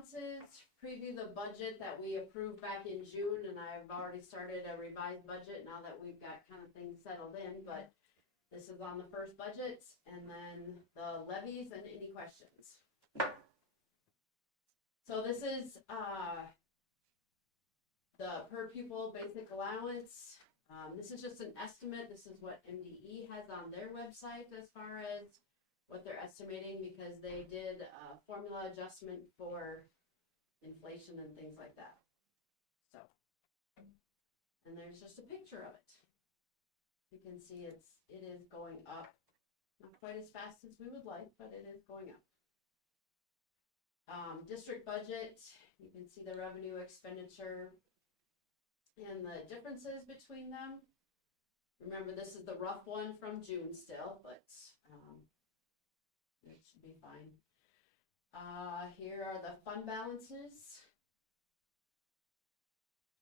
balances, preview the budget that we approved back in June, and I've already started a revised budget now that we've got kind of things settled in, but this is on the first budget, and then the levies and any questions. So this is, the per pupil basic allowance. This is just an estimate. This is what MDE has on their website as far as what they're estimating, because they did a formula adjustment for inflation and things like that. So, and there's just a picture of it. You can see it is going up, not quite as fast as we would like, but it is going up. District budget, you can see the revenue expenditure and the differences between them. Remember, this is the rough one from June still, but it should be fine. Here are the fund balances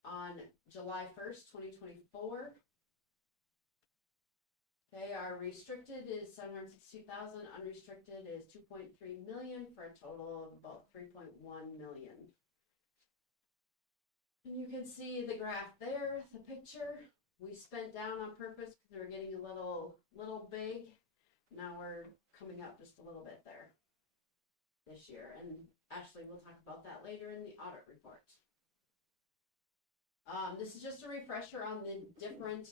on July 1st, 2024. Okay, our restricted is 760,000, unrestricted is 2.3 million for a total of about 3.1 million. And you can see the graph there, the picture. We spent down on purpose because we were getting a little big. Now we're coming up just a little bit there this year. And Ashley will talk about that later in the audit report. This is just a refresher on the different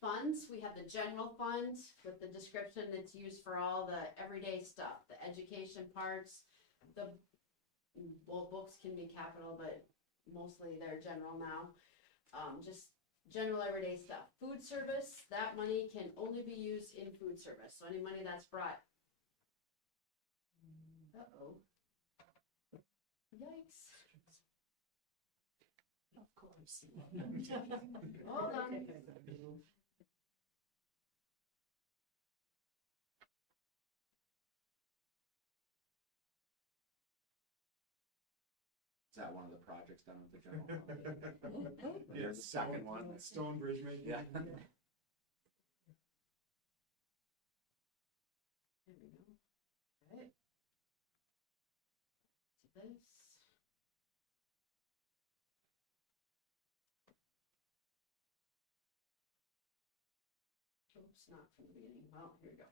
funds. We have the general fund with the description that's used for all the everyday stuff, the education parts, books can be capital, but mostly they're general now. Just general everyday stuff. Food service, that money can only be used in food service. So any money that's brought. Uh-oh. Yikes. Of course. Hold on. Is that one of the projects done with the general fund? Yeah, The second one. Stonebridge making. Yeah. There we go. Right. To this. Oops, not from the beginning. Well, here we go.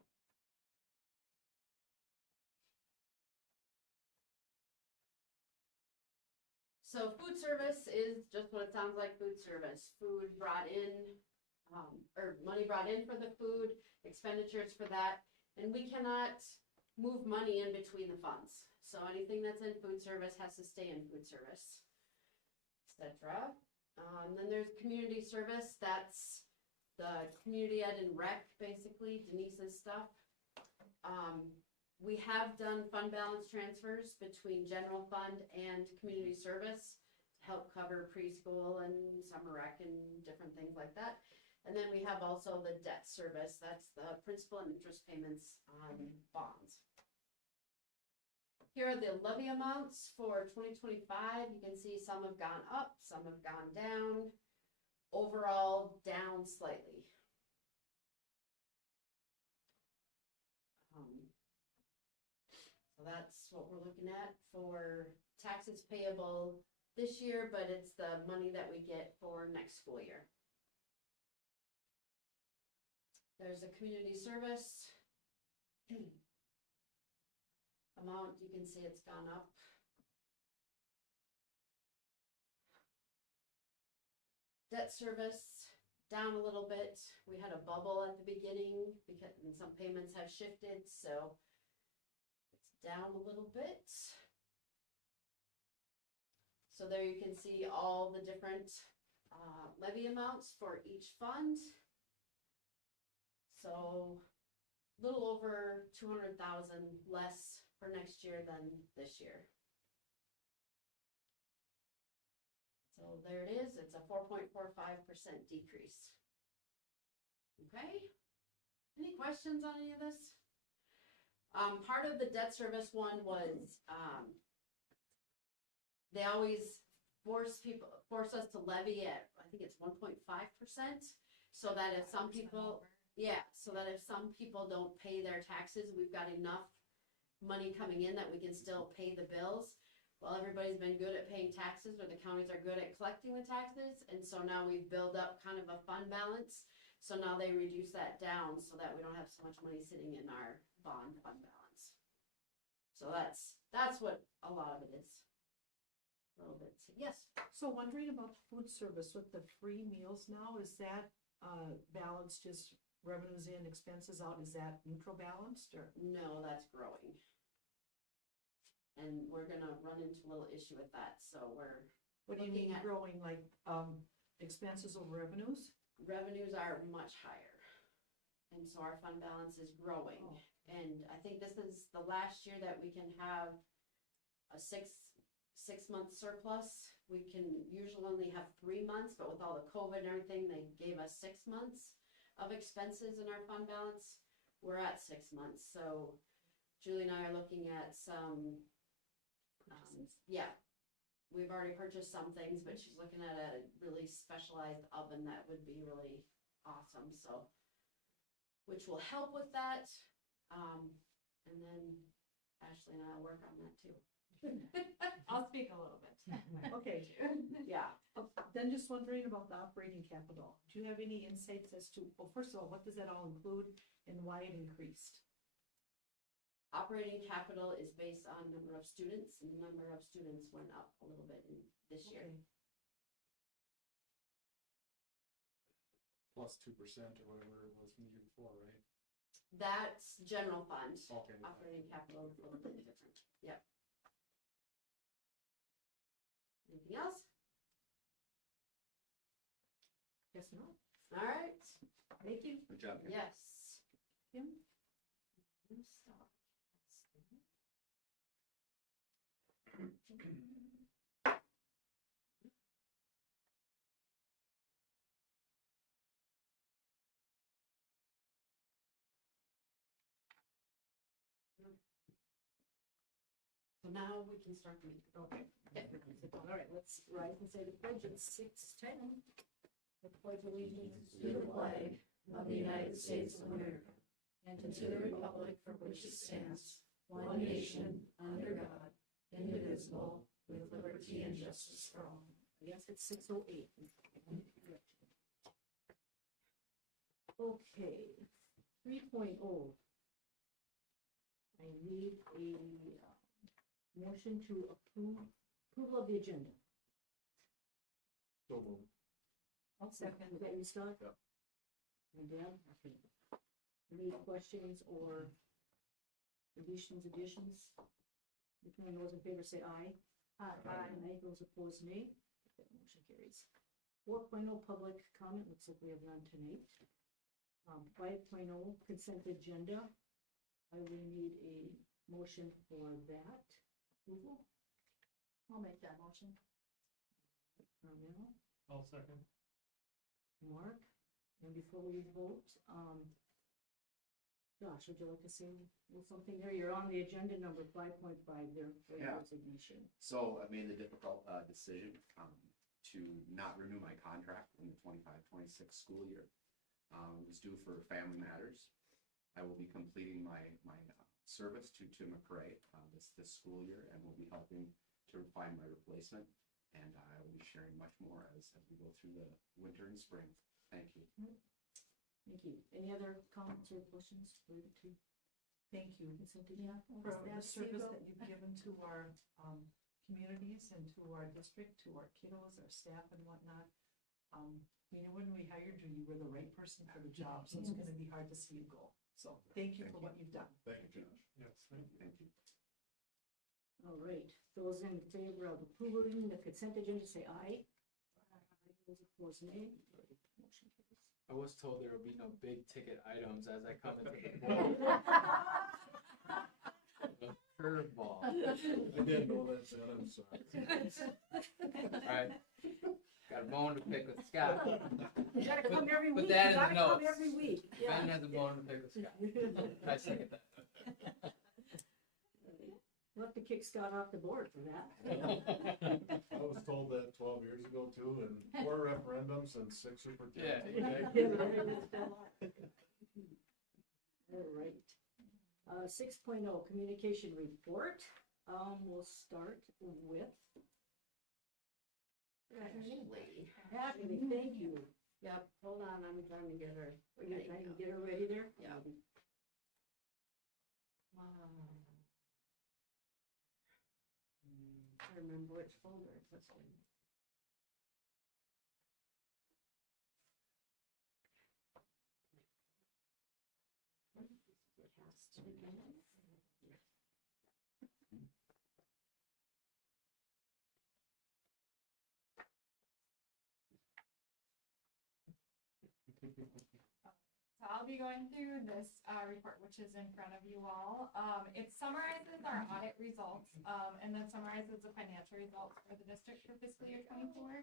So food service is just what it sounds like, food service. Food brought in, or money brought in for the food, expenditures for that, and we cannot move money in between the funds. So anything that's in food service has to stay in food service, etc. Then there's community service. That's the community ed and rec, basically, Denise's stuff. We have done fund balance transfers between general fund and community service to help cover preschool and summer rec and different things like that. And then we have also the debt service. That's the principal and interest payments on bonds. Here are the levy amounts for 2025. You can see some have gone up, some have gone down. Overall, down slightly. So that's what we're looking at for taxes payable this year, but it's the money that we get for next school year. There's a community service amount. You can see it's gone up. Debt service down a little bit. We had a bubble at the beginning because some payments have shifted, so it's down a little bit. So there you can see all the different levy amounts for each fund. So a little over 200,000 less for next year than this year. So there it is. It's a 4.45% decrease. Okay. Any questions on any of this? Part of the debt service one was they always force us to levy at, I think it's 1.5%, so that if some people, so that if some people don't pay their taxes, we've got enough money coming in that we can still pay the bills. well, everybody's been good at paying taxes, or the counties are good at collecting the taxes, and so now we've built up kind of a fund balance. So now they reduce that down so that we don't have so much money sitting in our bond fund balance. So that's what a lot of it is. A little bit, yes. So wondering about the food service with the free meals now, is that balanced, just revenues in, expenses out, is that neutral balanced or? No, that's growing. And we're gonna run into a little issue with that, so we're What do you looking mean at, growing, like expenses over revenues? revenues are much higher. And so our fund balance is growing. Oh. And I think this is the last year that we can have a six-month surplus. We can usually only have 3 months, but with all the COVID and everything, they gave us 6 months of expenses in our fund balance. We're at 6 months, so Julie and I are looking at some, yeah. We've already purchased some things, but she's looking at a really specialized oven that would be really awesome, so. Which will help with that, and then Ashley and I will work on that too. I'll speak a little bit. Okay, Yeah, then just wondering about the operating capital. Do you have any insights as to, well, first of all, what does that all include and why it increased? operating capital is based on number of students, and the number of students went up a little bit in this year. Okay. Plus 2% or whatever it was from the year before, right? That's general fund. Okay. Operating capital is a little bit different, yep. Anything else? Guess not. All right, Thank you. Good job, Kim. yes. Kim? Stop. So now we can start the meeting. Okay. All right, let's rise and say the pledge at 6:10. I pledge allegiance To the flag of the United States of America and to the republic for which it stands, one nation, under God, indivisible, with liberty and justice for all. Yes, it's 6:08. Okay, 3.0. I need a motion to approval of the agenda. So moved. I'll second. Is that you, Scott? Yep. And Dan? Okay. Any questions or additions? If no one knows in favor, say aye. Aye. Those opposed, nay. That motion carries. 4.0 public comment, looks like we have none tonight. 5.0 consent agenda. I will need a motion for that. Approval? I'll make that motion. Carmel, I'll second. Mark, and before we vote, Josh, would you like to say something there? You're on the agenda number 5.5 there for your Yeah. resignation. So I made the difficult decision to not renew my contract in the 25-26 school year. It was due for family matters. I will be completing my service to McRae this school year, and will be helping to find my replacement. And I will be sharing much more as we go through the winter and spring. Thank you. Thank you. Any other comments or questions related to? Thank you. Consent agenda? For the service that you've given to our communities and to our district, to our kiddos, our staff and whatnot. You know, when we hired you, you were the right person for the job, so it's gonna be hard to see you go. So thank you for what you've done. Thank you, Josh. Yes, thank you. Thank you. All right, those in favor of approving the consent agenda, say aye. Those opposed, nay. Motion carries. I was told there would be no big ticket items as I come into the board. Curveball. I didn't know that, Chad, I'm sorry. Alright. Got a bone to pick with Scott. You gotta come every Put week. that You in the gotta come notes. every week. Ben has a bone to pick with Scott. I second that. We'll have to kick Scott off the board for that. I was told that 12 years ago too, and 4 referendums and 6 superintendents. Yeah. All right. 6.0 communication report. We'll start with Ashley. Ashley, thank you. Yep, hold on, I'm trying to get her. You're trying to get her ready there? Yeah. Wow. I remember which folder it's this one. It has to be. So I'll be going through this report, which is in front of you all. It summarizes our audit results, and then summarizes the financial results for the district for fiscal year 24.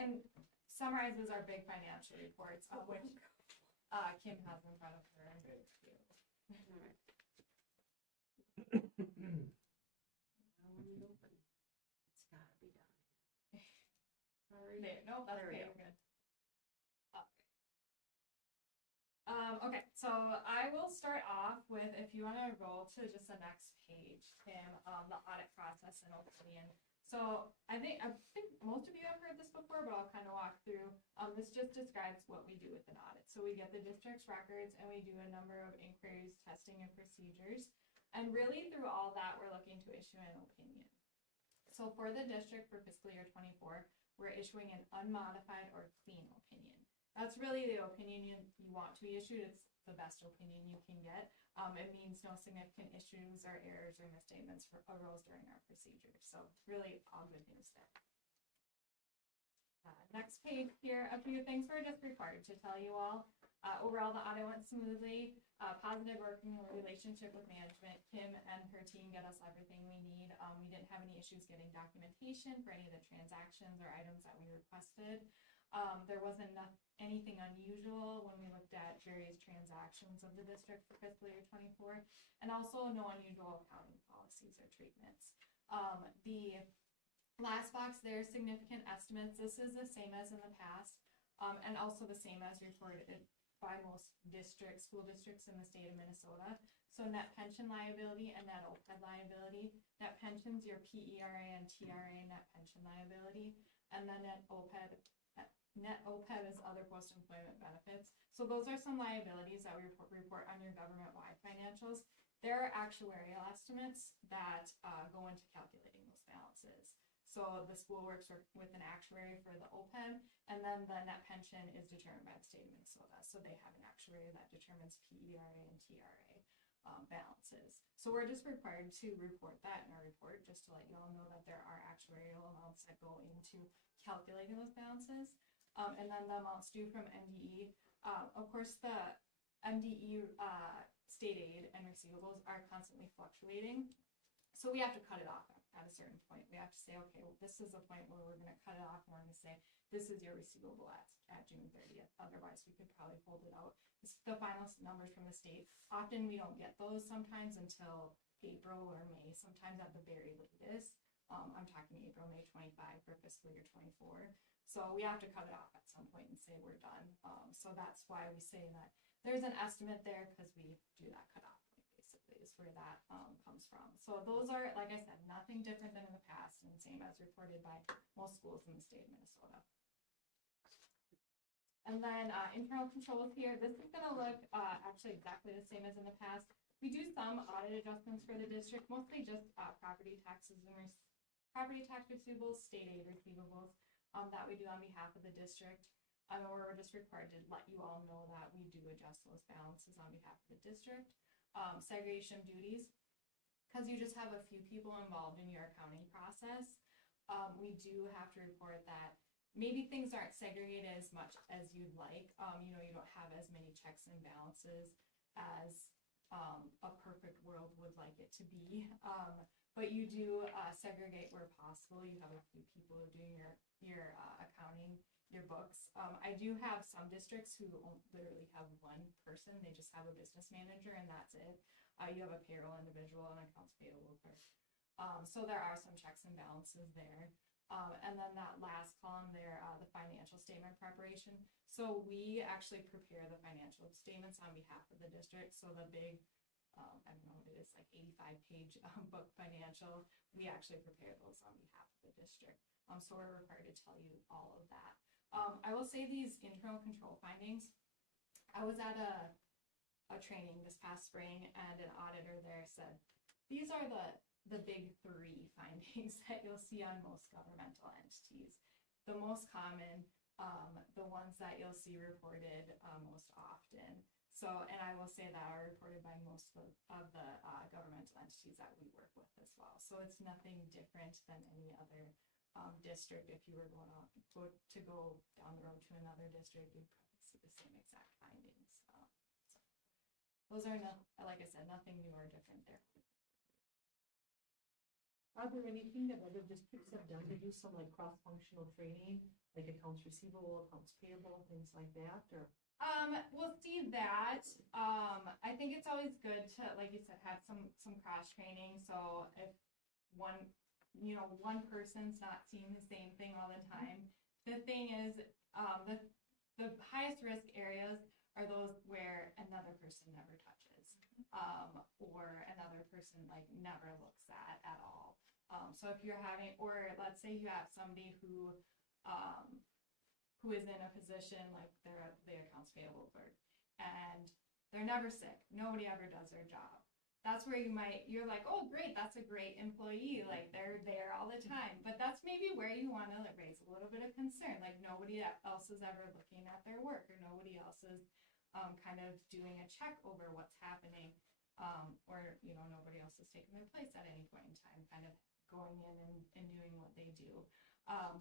And summarizes our big financial reports, which Kim has in front of her. All right. I want it open. It's gotta be done. Sorry. There, no, that's There we okay, go. you're good. Okay, so I will start off with, if you wanna roll to just the next page, Kim, the audit process and opinion. So I think most of you have heard this before, but I'll kind of walk through. This just describes what we do with an audit. So we get the district's records and we do a number of inquiries, testing, and procedures. And really through all that, we're looking to issue an opinion. So for the district for fiscal year 24, we're issuing an unmodified or clean opinion. That's really the opinion you want to be issued. It's the best opinion you can get. It means no significant issues or errors or misstatements arose during our procedure. So really all good news there. Next page here, a few things we're just required to tell you all. Overall, the audit went smoothly. Positive working relationship with management. Kim and her team get us everything we need. We didn't have any issues getting documentation for any of the transactions or items that we requested. There wasn't anything unusual when we looked at various transactions of the district for fiscal year 24, and also no unusual accounting policies or treatments. The last box there, significant estimates. This is the same as in the past, and also the same as reported by most school districts in the state of Minnesota. So net pension liability and net OPEB liability. Net pension's your PERA and TRA net pension liability, and then net OPEB is other post-employment benefits. So those are some liabilities that we report on your government-wide financials. There are actuarial estimates that go into calculating those balances. So the school works with an actuary for the OPEB, and then the net pension is determined by the state of Minnesota. So they have an actuary that determines PERA and TRA balances. So we're just required to report that in our report, just to let you all know that there are actuarial amounts that go into calculating those balances. And then the amounts due from MDE. Of course, the MDE state aid and receivables are constantly fluctuating. So we have to cut it off at a certain point. We have to say, okay, well, this is the point where we're going to cut it off, and we're going to say, this is your receivable at June 30th. Otherwise, we could probably hold it out. It's the final numbers from the state. Often we don't get those sometimes until April or May, sometimes at the very latest. I'm talking April, May 25 for fiscal year 24. So we have to cut it off at some point and say we're done. So that's why we say that there's an estimate there, because we do that cutoff point, basically, is where that comes from. So those are, like I said, nothing different than in the past, and same as reported by most schools in the state of Minnesota. And then internal controls here. This is going to look actually exactly the same as in the past. We do some audit adjustments for the district, mostly just property taxes and property tax receivables, state aid receivables that we do on behalf of the district. We're just required to let you all know that we do adjust those balances on behalf of the district. Segregation of duties, because you just have a few people involved in your accounting process. We do have to report that maybe things aren't segregated as much as you'd like. You know, you don't have as many checks and balances as a perfect world would like it to be. But you do segregate where possible. You have a few people doing your accounting, your books. I do have some districts who literally have one person. They just have a business manager and that's it. You have a payroll individual and accounts payable clerk. So there are some checks and balances there. And then that last column there, the financial statement preparation. So we actually prepare the financial statements on behalf of the district. So the big I don't know what it is, like 85-page book financial. We actually prepare those on behalf of the district. So we're required to tell you all of that. I will say these internal control findings, I was at a training this past spring, and an auditor there said, these are the big three findings that you'll see on most governmental entities. The most common, the ones that you'll see reported most often. So, and I will say that are reported by most of the governmental entities that we work with as well. So it's nothing different than any other district. If you were going on to go down the road to another district, you'd probably see the same exact findings. So those are like I said, nothing new or different there. Are there anything that other districts have done to do some like cross-functional training, like accounts receivable, accounts payable, things like that, or? We'll see that. I think it's always good to, like you said, have some cross training. So if one person's not seeing the same thing all the time. The thing is, the highest risk areas are those where another person never touches, or another person like never looks at all. So if you're having, or let's say you have somebody who is in a position like they're the accounts payable clerk, and they're never sick. Nobody ever does their job. That's where you're like, oh, great, that's a great employee. Like they're there all the time. But that's maybe where you want to raise a little bit of concern. Like nobody else is ever looking at their work, or nobody else is kind of doing a check over what's happening. Or, nobody else is taking their place at any point in time, kind of going in and doing what they do.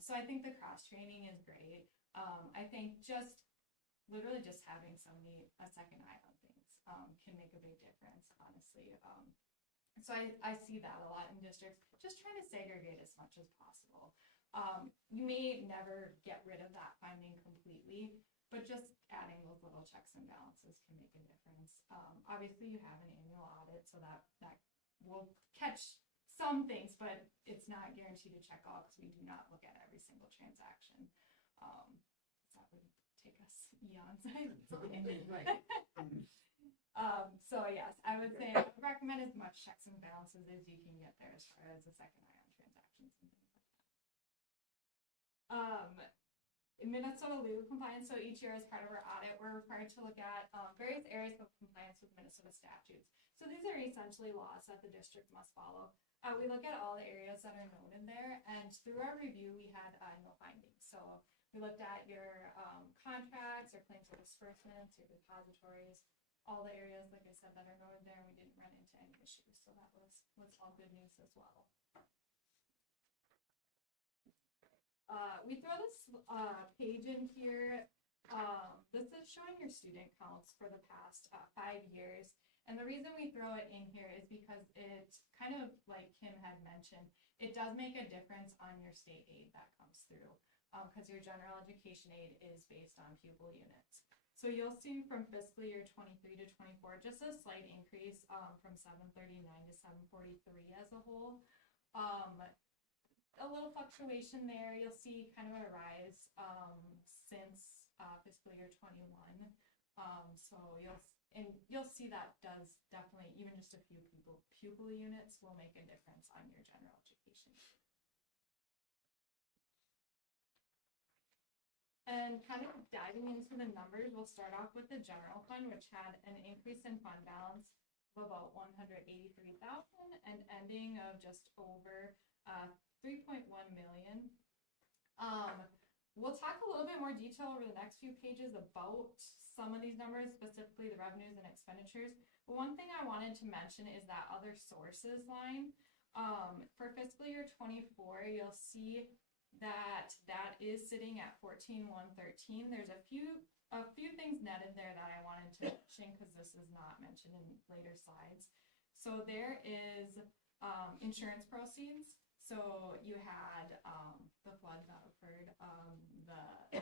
So I think the cross training is great. I think literally just having a second eye on things can make a big difference, honestly. So I see that a lot in districts, just trying to segregate as much as possible. You may never get rid of that finding completely, but just adding those little checks and balances can make a difference. Obviously, you have an annual audit, so that will catch some things, but it's not guaranteed to check all because we do not look at every single transaction. That would take us eons. So yes, I would say I would recommend as much checks and balances as you can get there as far as a second eye on transactions and things like that. Minnesota legal compliance. So each year as part of our audit, we're required to look at various areas of compliance with Minnesota statutes. So these are essentially laws that the district must follow. We look at all the areas that are noted there, and through our review, we had no findings. So we looked at your contracts, your claims of disbursements, your depositories, all the areas, like I said, that are noted there, and we didn't run into any issues. So that was all good news as well. We throw this page in here. This is showing your student counts for the past 5 years. And the reason we throw it in here is because it kind of, like Kim had mentioned, it does make a difference on your state aid that comes through. Because your general education aid is based on pupil units. So you'll see from fiscal year 23 to 24, just a slight increase from 739 to 743 as a whole. A little fluctuation there. You'll see kind of a rise since fiscal year 21. So you'll see that does definitely, even just a few pupil units will make a difference on your general education. And kind of diving into the numbers, we'll start off with the general fund, which had an increase in fund balance of about $183,000 and ending of just over 3.1 million. We'll talk a little bit more detail over the next few pages about some of these numbers, specifically the revenues and expenditures. But one thing I wanted to mention is that other sources line. For fiscal year 24, you'll see that is sitting at 14,113. There's a few things netted there that I wanted to mention because this is not mentioned in later slides. So there is insurance proceeds. So you had the flood that occurred, the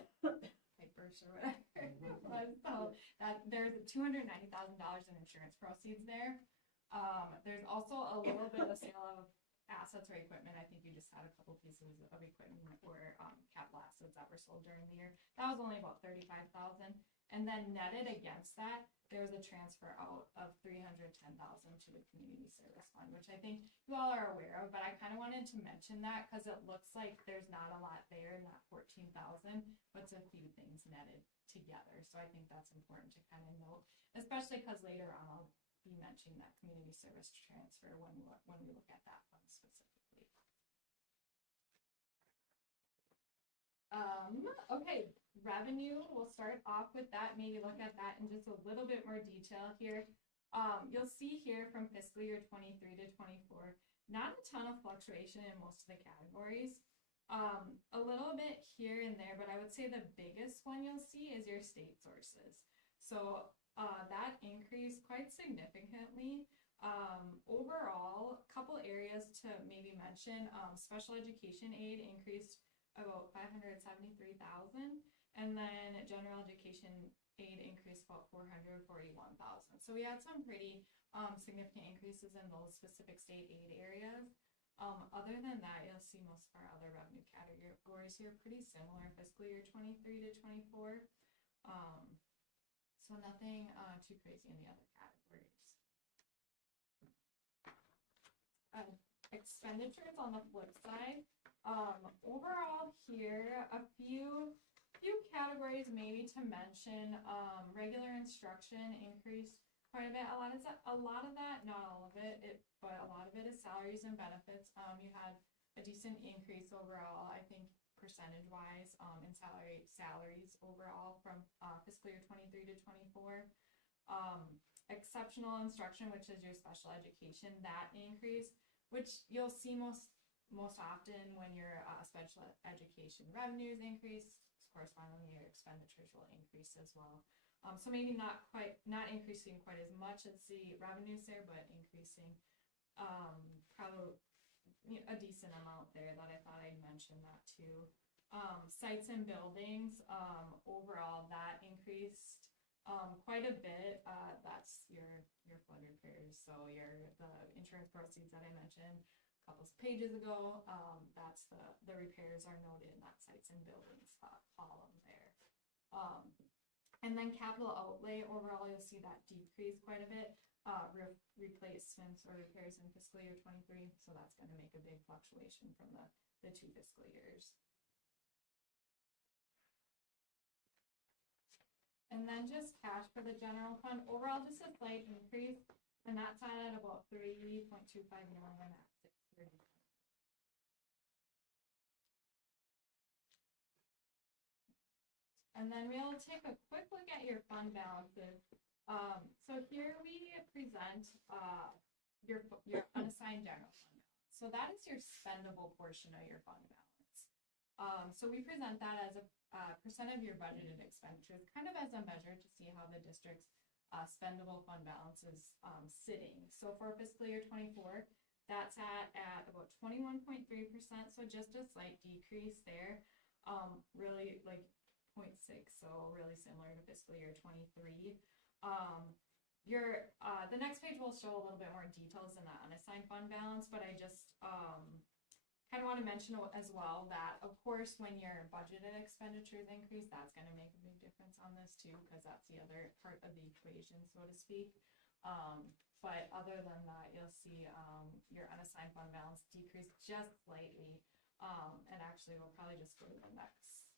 pipers or whatever it was. So there's $290,000 in insurance proceeds there. There's also a little bit of sale of assets or equipment. I think you just had a couple pieces of equipment or capital assets that were sold during the year. That was only about $35,000. And then netted against that, there's a transfer out of $310,000 to the community service fund, which I think you all are aware of, but I kind of wanted to mention that because it looks like there's not a lot there in that 14,000, but it's a few things netted together. So I think that's important to kind of note, especially because later on I'll be mentioning that community service transfer when we look at that fund specifically. Okay, revenue, we'll start off with that, maybe look at that in just a little bit more detail here. You'll see here from fiscal year 23 to 24, not a ton of fluctuation in most of the categories. A little bit here and there, but I would say the biggest one you'll see is your state sources. So that increased quite significantly. Overall, a couple areas to maybe mention, special education aid increased about $573,000, and then general education aid increased about $441,000. So we had some pretty significant increases in those specific state aid areas. Other than that, you'll see most of our other revenue categories here pretty similar, fiscal year 23 to 24. So nothing too crazy in the other categories. Expenditures on the flip side. Overall here, a few categories maybe to mention. Regular instruction increased quite a bit. A lot of that, not all of it, but a lot of it is salaries and benefits. You had a decent increase overall, I think percentage-wise, in salaries overall from fiscal year 23 to 24. Exceptional instruction, which is your special education, that increased, which you'll see most often when your special education revenues increase, correspondingly your expenditures will increase as well. So maybe not increasing quite as much as the revenues there, but increasing probably a decent amount there that I thought I'd mention that too. Sites and buildings, overall that increased quite a bit. That's your flood repairs, so the insurance proceeds that I mentioned couple pages ago. That's the repairs are noted in that sites and buildings column there. And then capital outlay overall, you'll see that decrease quite a bit. Roof replacements or repairs in fiscal year 23, so that's going to make a big fluctuation from the two fiscal years. And then just cash for the general fund, overall just a slight increase, and that's at about $3.25 million at 6/30. And then we'll take a quick look at your fund balances. So here we present your unassigned general fund balance. So that is your spendable portion of your fund balance. So we present that as a percent of your budgeted expenditures, kind of as a measure to see how the district's spendable fund balance is sitting. So for fiscal year 24, that's at about 21.3%, so just a slight decrease there. Really like 0.6, so really similar to fiscal year 23. The next page will show a little bit more details in that unassigned fund balance, but I just kind of want to mention as well that, of course, when your budgeted expenditures increase, that's going to make a big difference on this too, because that's the other part of the equation, so to speak. But other than that, you'll see your unassigned fund balance decrease just slightly. And actually, we'll probably just go to the next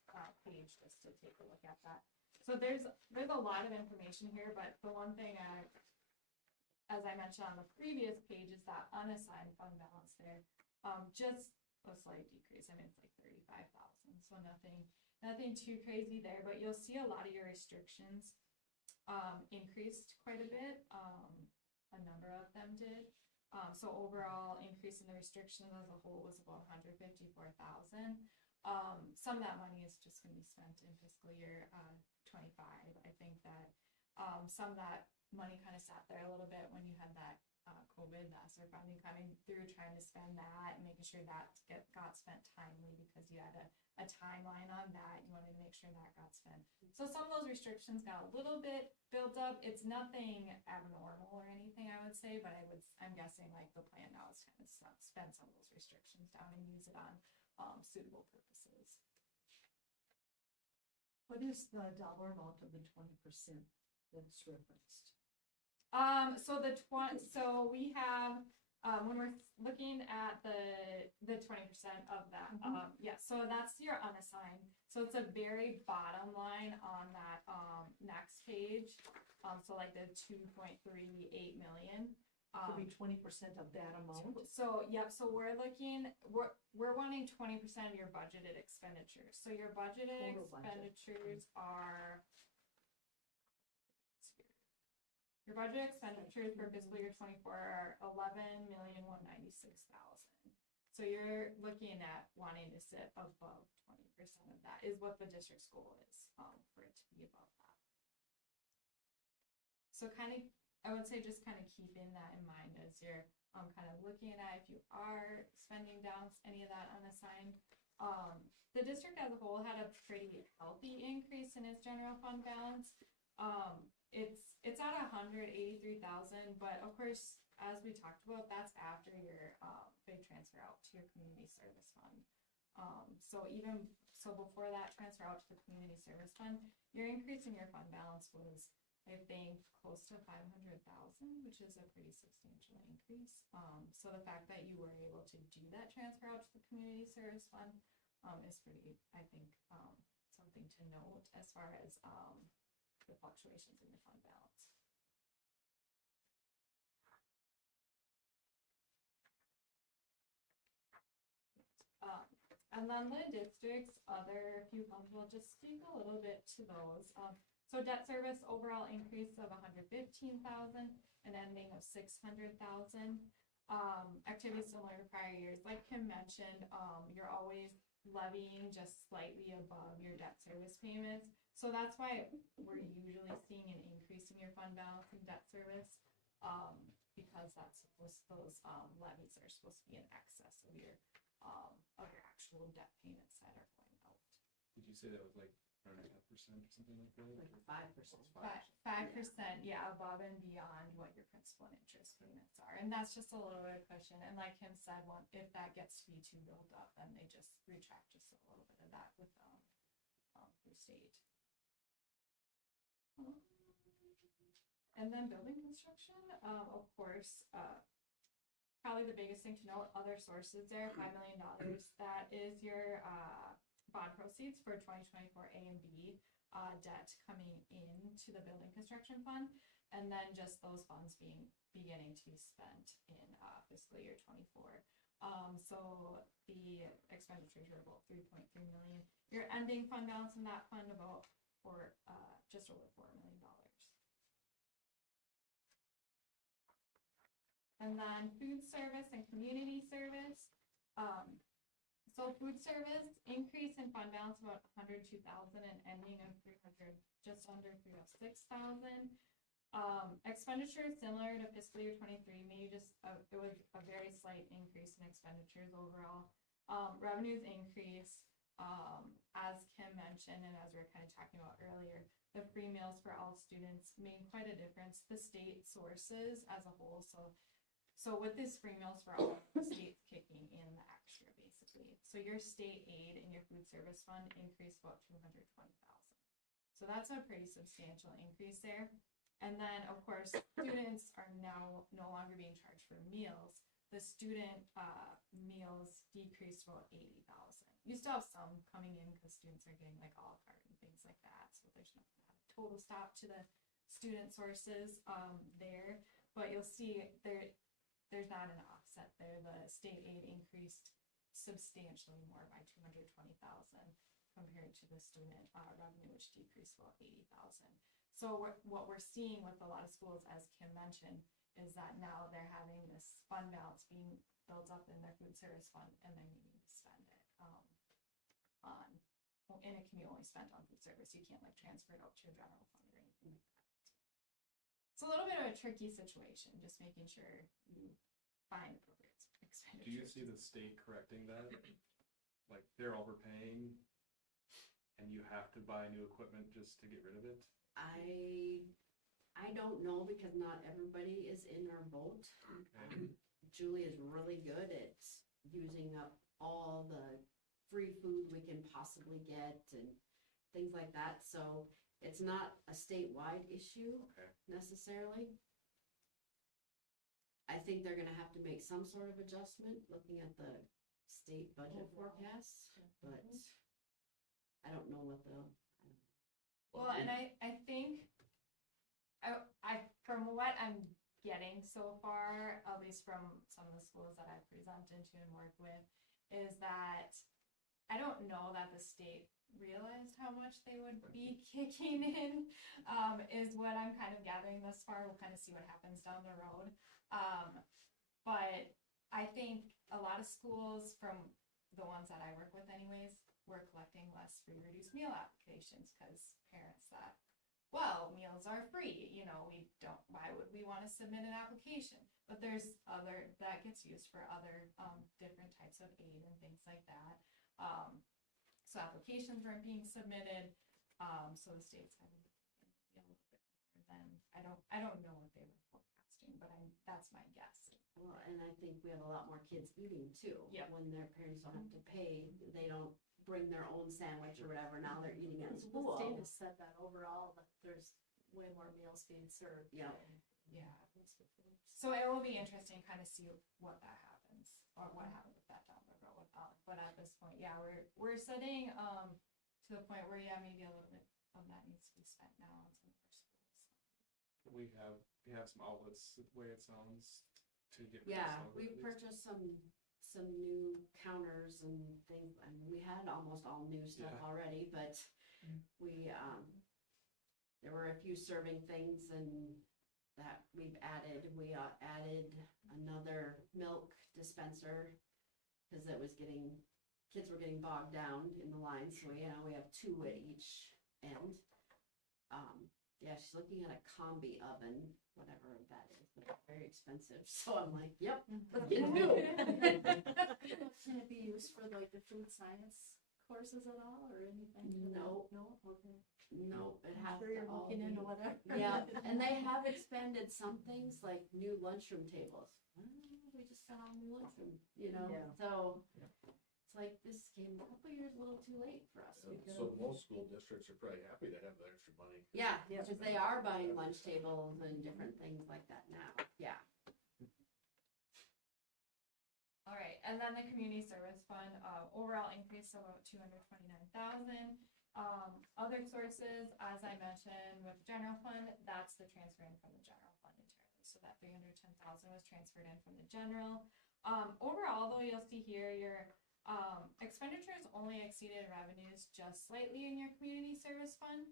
page just to take a look at that. So there's a lot of information here, but the one thing as I mentioned on the previous page is that unassigned fund balance there. Just a slight decrease. I mean, it's like 35,000, so nothing too crazy there, but you'll see a lot of your restrictions increased quite a bit. A number of them did. So overall increase in the restrictions as a whole was about 154,000. Some of that money is just going to be spent in fiscal year 25. I think that some of that money kind of sat there a little bit when you had that COVID, that ESSER funding coming through, trying to spend that and making sure that got spent timely because you had a timeline on that. You wanted to make sure that got spent. So some of those restrictions got a little bit built up. It's nothing abnormal or anything, I would say, but I'm guessing like the plan now is kind of spend some of those restrictions down and use it on suitable purposes. What is the dollar amount of the 20% that's referenced? So we have, when we're looking at the 20% of that, yeah, so that's your unassigned. So it's a very bottom line on that, next page. So like the 2.38 million. Could be 20% of that amount. So, yep, so we're wanting 20% of your budgeted expenditures. So your budgeted Total budget. expenditures are. Your budget expenditures for fiscal year 24 are 11,196,000. So you're looking at wanting to sit above 20% of that is what the district's goal is, for it to be above that. So kind of, I would say just kind of keeping that in mind as you're kind of looking at if you are spending down any of that unassigned. The district as a whole had a pretty healthy increase in its general fund balance. It's at 183,000, but of course, as we talked about, that's after your big transfer out to your community service fund. So before that transfer out to the community service fund, your increase in your fund balance was, I think, close to 500,000, which is a pretty substantial increase. So the fact that you were able to do that transfer out to the community service fund is pretty, I think, something to note as far as the fluctuations in your fund balance. And then the district's other few funds, we'll just speak a little bit to those. So debt service overall increase of 115,000, an ending of 600,000. Activities similar to prior years, like Kim mentioned, you're always levying just slightly above your debt service payments. So that's why we're usually seeing an increase in your fund balance and debt service, because that's those levies are supposed to be in excess of your actual debt payments that are going out. Did you say that was like 9.5% or something like that? Like 5%. 5%, yeah, above and beyond what your principal and interest payments are, and that's just a little bit of cushion. And like Kim said, if that gets to be too built up, then they just retract just a little bit of that with the state. And then building construction, of course, probably the biggest thing to note, other sources there, $5 million. That is your bond proceeds for 2024 A and B debt coming into the building construction fund, and then just those funds beginning to be spent in fiscal year 24. So the expenditures are about 3.3 million. Your ending fund balance in that fund about just over $4 million. And then food service and community service. So food service increase in fund balance about 102,000 and ending of 300, just under 306,000. Expenditures similar to fiscal year 23, maybe just it was a very slight increase in expenditures overall. Revenues increase, as Kim mentioned, and as we were kind of talking about earlier, the free meals for all students made quite a difference. The state sources as a whole, so with this free meals for all, the state's kicking in the extra basically. So your state aid and your food service fund increased about 220,000. So that's a pretty substantial increase there. And then of course, students are now no longer being charged for meals. The student meals decreased about 80,000. You still have some coming in because students are getting like a la carte and things like that. So there's not a total stop to the student sources there, but you'll see there's not an offset there. The state aid increased substantially more by 220,000 compared to the student revenue, which decreased about 80,000. So what we're seeing with a lot of schools, as Kim mentioned, is that now they're having this fund balance being built up in their food service fund, and they're needing to spend it and it can be only spent on food service. You can't like transfer it out to your general fund or anything like that. It's a little bit of a tricky situation, just making sure you find appropriate expenditures. Do you see the state correcting that? Like they're overpaying and you have to buy new equipment just to get rid of it? I don't know, because not everybody is in our boat. Julie is really good at using up all the free food we can possibly get, and things like that, so it's not a statewide issue Okay. necessarily. I think they're gonna have to make some sort of adjustment, looking at the state budget forecasts, but I don't know what they'll. Well, and I think, from what I'm getting so far, at least from some of the schools that I've presented to and worked with, is that I don't know that the state realized how much they would be kicking in, is what I'm kind of gathering thus far. We'll kind of see what happens down the road. But I think a lot of schools, from the ones that I work with anyways, were collecting less free reduced meal applications because parents thought, well, meals are free, why would we want to submit an application? But there's that gets used for other different types of aid and things like that. So applications weren't being submitted, so the state's kind of a little bit more than, I don't know what they were forecasting, but that's my guess. Well, and I think we have a lot more kids eating too. Yep. When their parents don't have to pay, they don't bring their own sandwich or whatever, now they're eating at The school. state has said that overall, that there's way more meals being served. Yeah. Yeah. So it will be interesting kind of see what that happens, or what happens with that down the road. But at this point, yeah, we're sitting to the point where, yeah, maybe a little bit of that needs to be spent now on some of our schools. We have some outlets, the way it sounds, to get. rid of Yeah, some of it we at least. purchased some new counters and things, I mean, we had almost all new stuff Yeah. already, but we, there were a few serving things and that we've added. We added another milk dispenser because it was kids were getting bogged down in the line, so we have 2 at each end. Yeah, she's looking at a combi oven, whatever that is, but it's very expensive, so I'm like, yep, let's get 2. Can it be used for like the food science courses at all, or anything? No. No, okay. Nope, it I'm has sure to you're all looking be. into whatever. Yeah, and they have expanded some things like new lunchroom tables. Well, we just got all new lunchroom, Yeah. so it's like this came a couple years a little too late for us. We could've- So most school districts are probably happy to have the extra money. Yeah, Yeah. because they are buying lunch tables and different things like that now, yeah. All right, and then the community service fund, overall increase of about 229,000. Other sources, as I mentioned, with general fund, that's the transfer in from the general fund entirely. So that 310,000 was transferred in from the general. Overall, though, you'll see here your expenditures only exceeded revenues just slightly in your community service fund.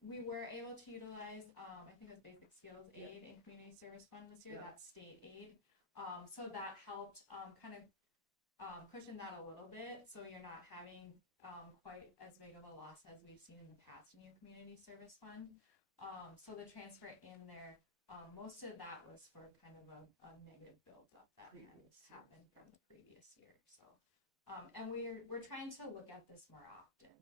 We were able to utilize, I think it was basic skills aid in community service fund this year. Yeah. That's state aid. So that helped kind of cushion that a little bit, so you're not having quite as big of a loss as we've seen in the past in your community service fund. So the transfer in there, most of that was for kind of a negative buildup that had happened from the previous year. So, and we're trying to look at this more often.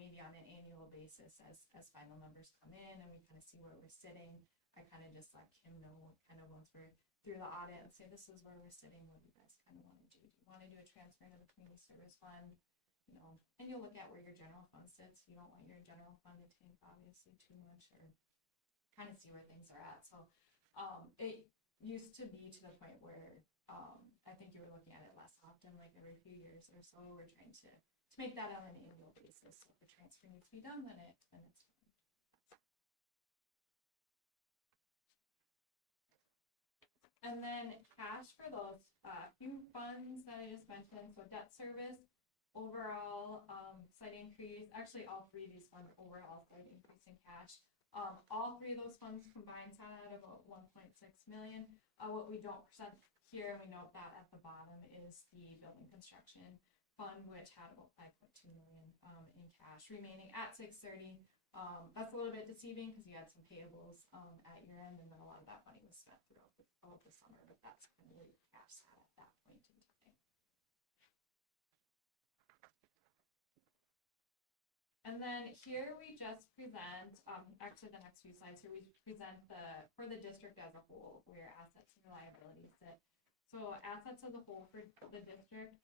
Maybe on an annual basis as final numbers come in and we kind of see where we're sitting. I kind of just let Kim know kind of once we're through the audit and say, this is where we're sitting, what do you guys kind of want to do? Do you want to do a transfer into the community service fund? And you'll look at where your general fund sits. You don't want your general fund to tank obviously too much, or kind of see where things are at. So it used to be to the point where I think you were looking at it less often, like every few years or so. We're trying to make that on an annual basis. So if a transfer needs to be done, then it's done. And then cash for those few funds that I just mentioned, so debt service, overall slight increase, actually all 3 of these funds overall slight increase in cash. All 3 of those funds combined sat at about 1.6 million. What we don't present here, and we note that at the bottom, is the building construction fund, which had about 5.2 million in cash remaining at 6/30. That's a little bit deceiving because you had some payables at your end, and then a lot of that money was spent throughout the summer, but that's kind of where your cash sat at that point in time. And then here we just present, actually the next few slides here, we present for the district as a whole, where assets and liabilities sit. So assets as a whole for the district,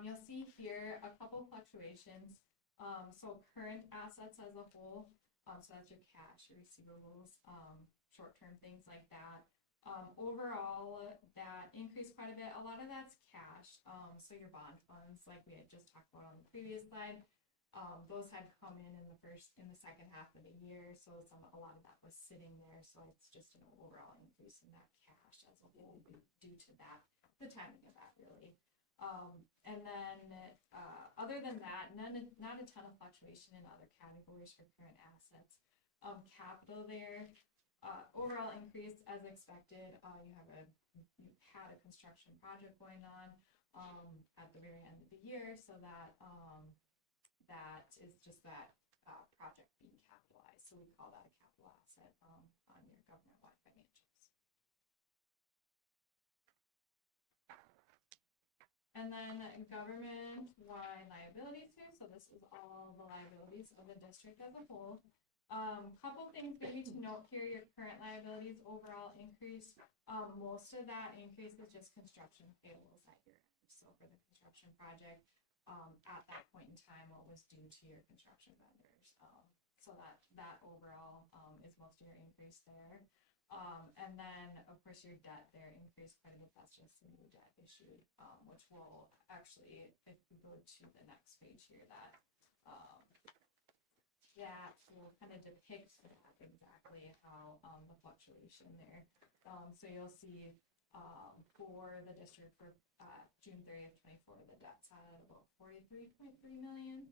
you'll see here a couple fluctuations So current assets as a whole, so that's your cash, your receivables, short-term things like that. Overall, that increased quite a bit. A lot of that's cash. So your bond funds, like we had just talked about on the previous slide, those had come in the second half of the year. So a lot of that was sitting there. So it's just an overall increase in that cash as a whole due to that, the timing of that really. And then, other than that, not a ton of fluctuation in other categories for current assets. Capital there, overall increase as expected. You had a construction project going on, at the very end of the year, so that is just that, project being capitalized. So we call that a capital asset, on your government-wide financials. And then government-wide liabilities here, so this is all the liabilities of the district as a whole. Couple things maybe to note here, your current liabilities overall increase. Most of that increase is just construction payables at your end. So for the construction project, at that point in time, what was due to your construction vendors. So that overall, is most of your increase there. And then, of course, your debt there increased quite a bit. That's just the new debt issued, which will actually, if we go to the next page here, that will kind of depict that exactly how, the fluctuation there. So you'll see, for the district for, June 30th, 24, the debt side at about 43.3 million.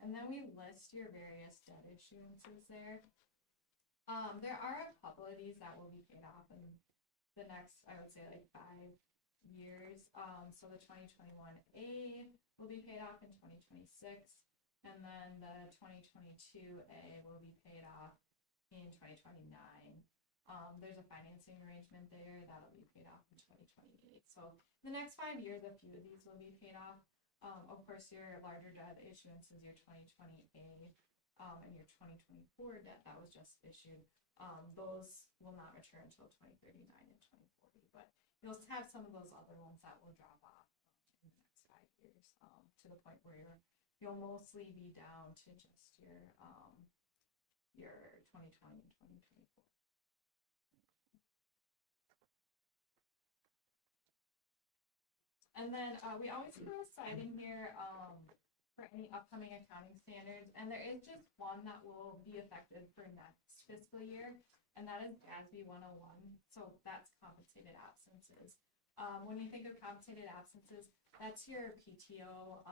And then we list your various debt issuances there. There are a couple of these that will be paid off in the next, I would say, like 5 years. So the 2021A will be paid off in 2026, and then the 2022A will be paid off in 2029. There's a financing arrangement there that'll be paid off in 2028. So the next 5 years, a few of these will be paid off. Of course, your larger debt issuance is your 2020A. And your 2024 debt that was just issued, those will not mature until 2039 and 2040. But you'll have some of those other ones that will drop off, in the next 5 years, to the point where you'll mostly be down to just your 2020 and 2024. And then we always put a slide in here, for any upcoming accounting standards, and there is just one that will be effective for next fiscal year, and that is GASB 101. So that's compensated absences. When you think of compensated absences, that's your PTO,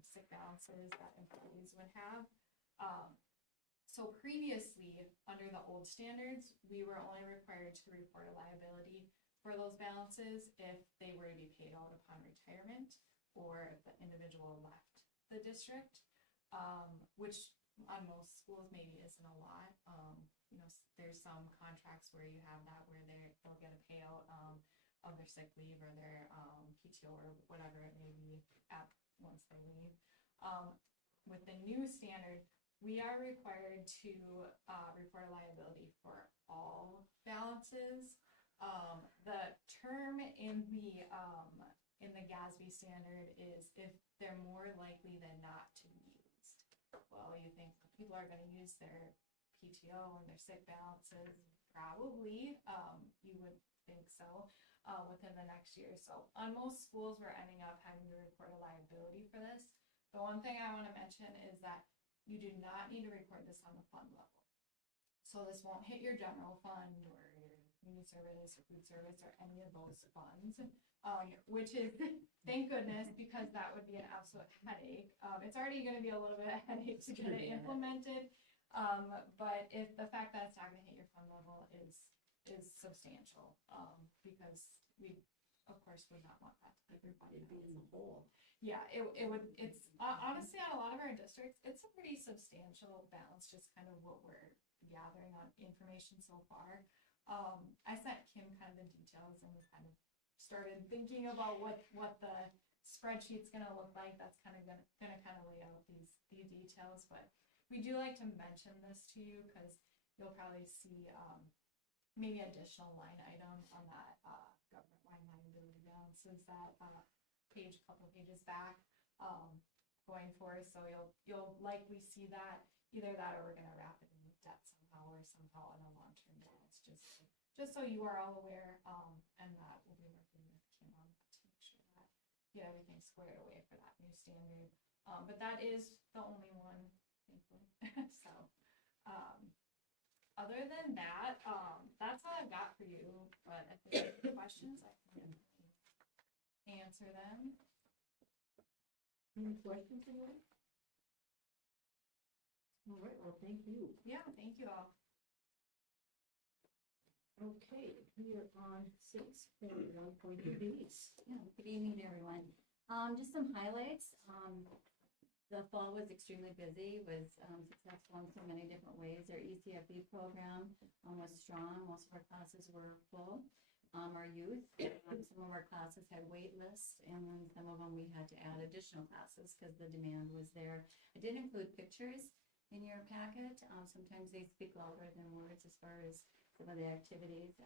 sick balances that employees would have. So previously, under the old standards, we were only required to report a liability for those balances if they were to be paid out upon retirement or if the individual left the district, which on most schools maybe isn't a lot. There's some contracts where you have that where they'll get a payout of their sick leave or their PTO or whatever it may be once they leave. With the new standard, we are required to report a liability for all balances. The term in the GASB standard is if they're more likely than not to be used. Well, you think people are going to use their PTO and their sick balances? Probably, you would think so, within the next year. So on most schools, we're ending up having to report a liability for this. The one thing I want to mention is that you do not need to report this on the fund level. So this won't hit your general fund or your community service or food service or any of those funds. Which is, thank goodness, because that would be an absolute headache. It's already going to be a little bit of a headache to get it implemented. But if the fact that it's not going to hit your fund level is substantial, because we, of course, would not want that to be refunded. It'd be in the hole. Yeah, it would, it's honestly on a lot of our districts, it's a pretty substantial balance, just kind of what we're gathering on information so far. I sent Kim kind of the details and we kind of started thinking about what the spreadsheet's gonna look like. That's kind of gonna kind of lay out these details, but we do like to mention this to you because you'll probably see maybe additional line item on that government-wide liability balances that couple pages back. going forward, so you'll likely see that, either that or we're gonna wrap it in with debt somehow or somehow in a long-term debt. It's just so you are all aware, and that we'll be working with Kim on to make sure that get everything squared away for that new standard. But that is the only one, thankfully. So, other than that, that's all I've got for you, but if there's any questions, I can answer them. Any questions, anyone? All right, well, thank you. Yeah, thank you all. Okay, we are on 6.1.2 Denise. Yeah, good evening, everyone. Just some highlights. The fall was extremely busy, was successful in so many different ways. Our ECFE program was strong. Most of our classes were full. Our youth, some of our classes had wait lists, and then some of them we had to add additional classes because the demand was there. I did include pictures in your packet. Sometimes they speak louder than words as far as some of the activities.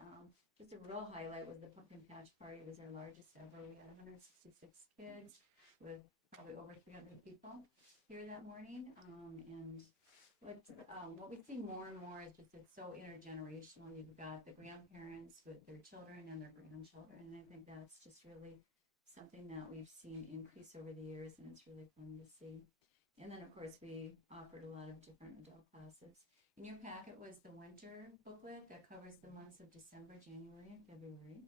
Just a real highlight was the pumpkin patch party. It was our largest ever. We had 166 kids with probably over 300 people here that morning. And what we see more and more is just it's so intergenerational. You've got the grandparents with their children and their grandchildren, and I think that's just really something that we've seen increase over the years, and it's really fun to see. And then, of course, we offered a lot of different adult classes. In your packet was the winter booklet that covers the months of December, January, and February.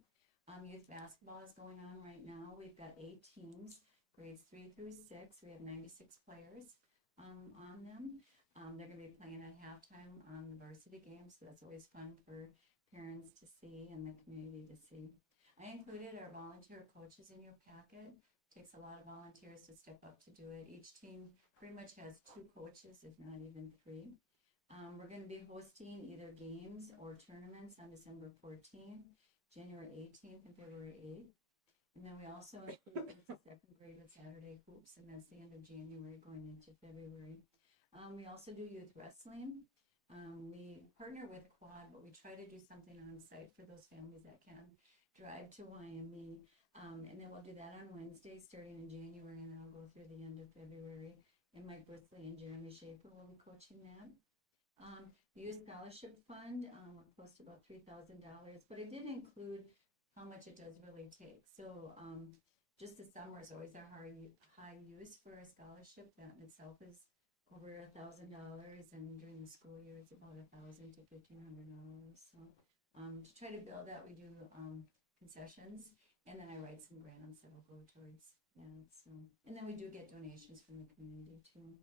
Youth basketball is going on right now. We've got 8 teams, grades 3 through 6. We have 96 players on them. They're going to be playing at halftime on the varsity game, so that's always fun for parents to see and the community to see. I included our volunteer coaches in your packet. It takes a lot of volunteers to step up to do it. Each team pretty much has 2 coaches, if not even 3. We're going to be hosting either games or tournaments on December 14th, January 18th, and February 8th. And then we also include the 2nd grade with Saturday hoops, and that's the end of January going into February. We also do youth wrestling. We partner with Quad, but we try to do something on site for those families that can drive to YME. And then we'll do that on Wednesday starting in January, and that'll go through the end of February. And Mike Brickley and Jeremy Schaefer will be coaching that. The Youth Scholarship Fund, we're close to about $3,000, but it did include how much it does really take. So just the summer is always our high use for a scholarship. That in itself is over $1,000, and during the school year it's about $1,000 to $1,500. So to try to build that, we do concessions, and then I write some grants that will go towards that. So, and then we do get donations from the community too.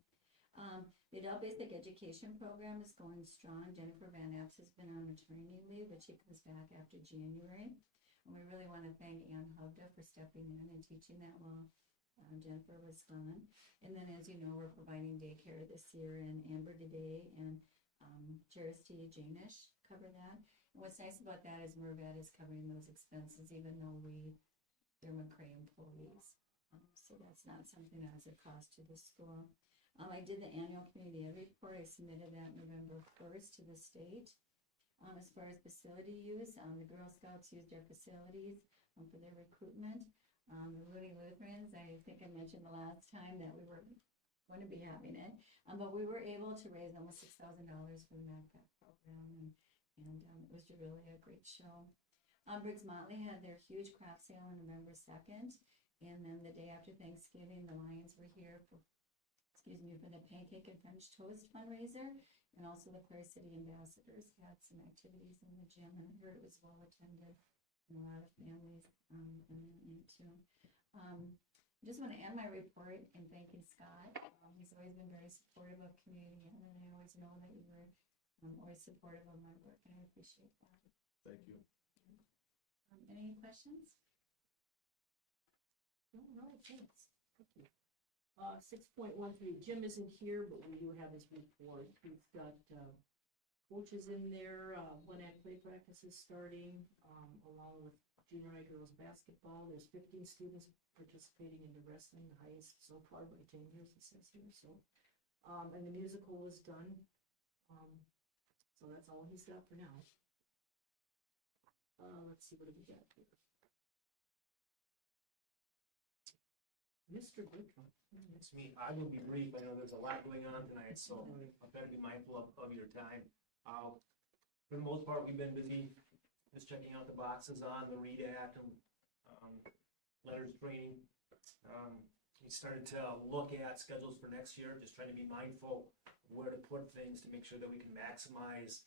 The Adult Basic Education Program is going strong. Jennifer Van Apps has been on maternity leave, but she comes back after January. And we really want to thank Ann Hugda for stepping in and teaching that while Jennifer was gone. And then, as you know, we're providing daycare this year, and Amber Today and Charity Janish cover that. And what's nice about that is Mervet is covering those expenses, even though they're McCray employees. So that's not something that has a cost to the school. I did the annual community ed report. I submitted that November 1st to the state. As far as facility use, the Girl Scouts used our facilities for their recruitment. The Moody Lutherans, I think I mentioned the last time that we were going to be having it, but we were able to raise almost $6,000 for the MACPAC program, and it was really a great show. Briggs Motley had their huge craft sale on November 2nd, and then the day after Thanksgiving, the Lions were here for the Pancake and French Toast fundraiser, and also the Clare City Ambassadors had some activities in the gym, and I heard it was well attended, and a lot of families in that night too. I just want to end my report in thanking Scott. He's always been very supportive of community, and I always know that you were always supportive of my work, and I appreciate that. Thank you. Any questions? All right, thanks. Thank you. 6.13, Jim isn't here, but we do have his report. We've got coaches in there. Gwinnett play practice is starting, along with junior high girls basketball. There's 15 students participating in the wrestling, the highest so far by 10 years, it says here. So, and the musical was done. So that's all he's got for now. Let's see, what do we got here? Mr. Bertrand. It's me. I will be brief. I know there's a lot going on tonight, so I better be mindful of your time. For the most part, we've been busy just checking out the boxes on the READ Act and letters training. We started to look at schedules for next year, just trying to be mindful of where to put things to make sure that we can maximize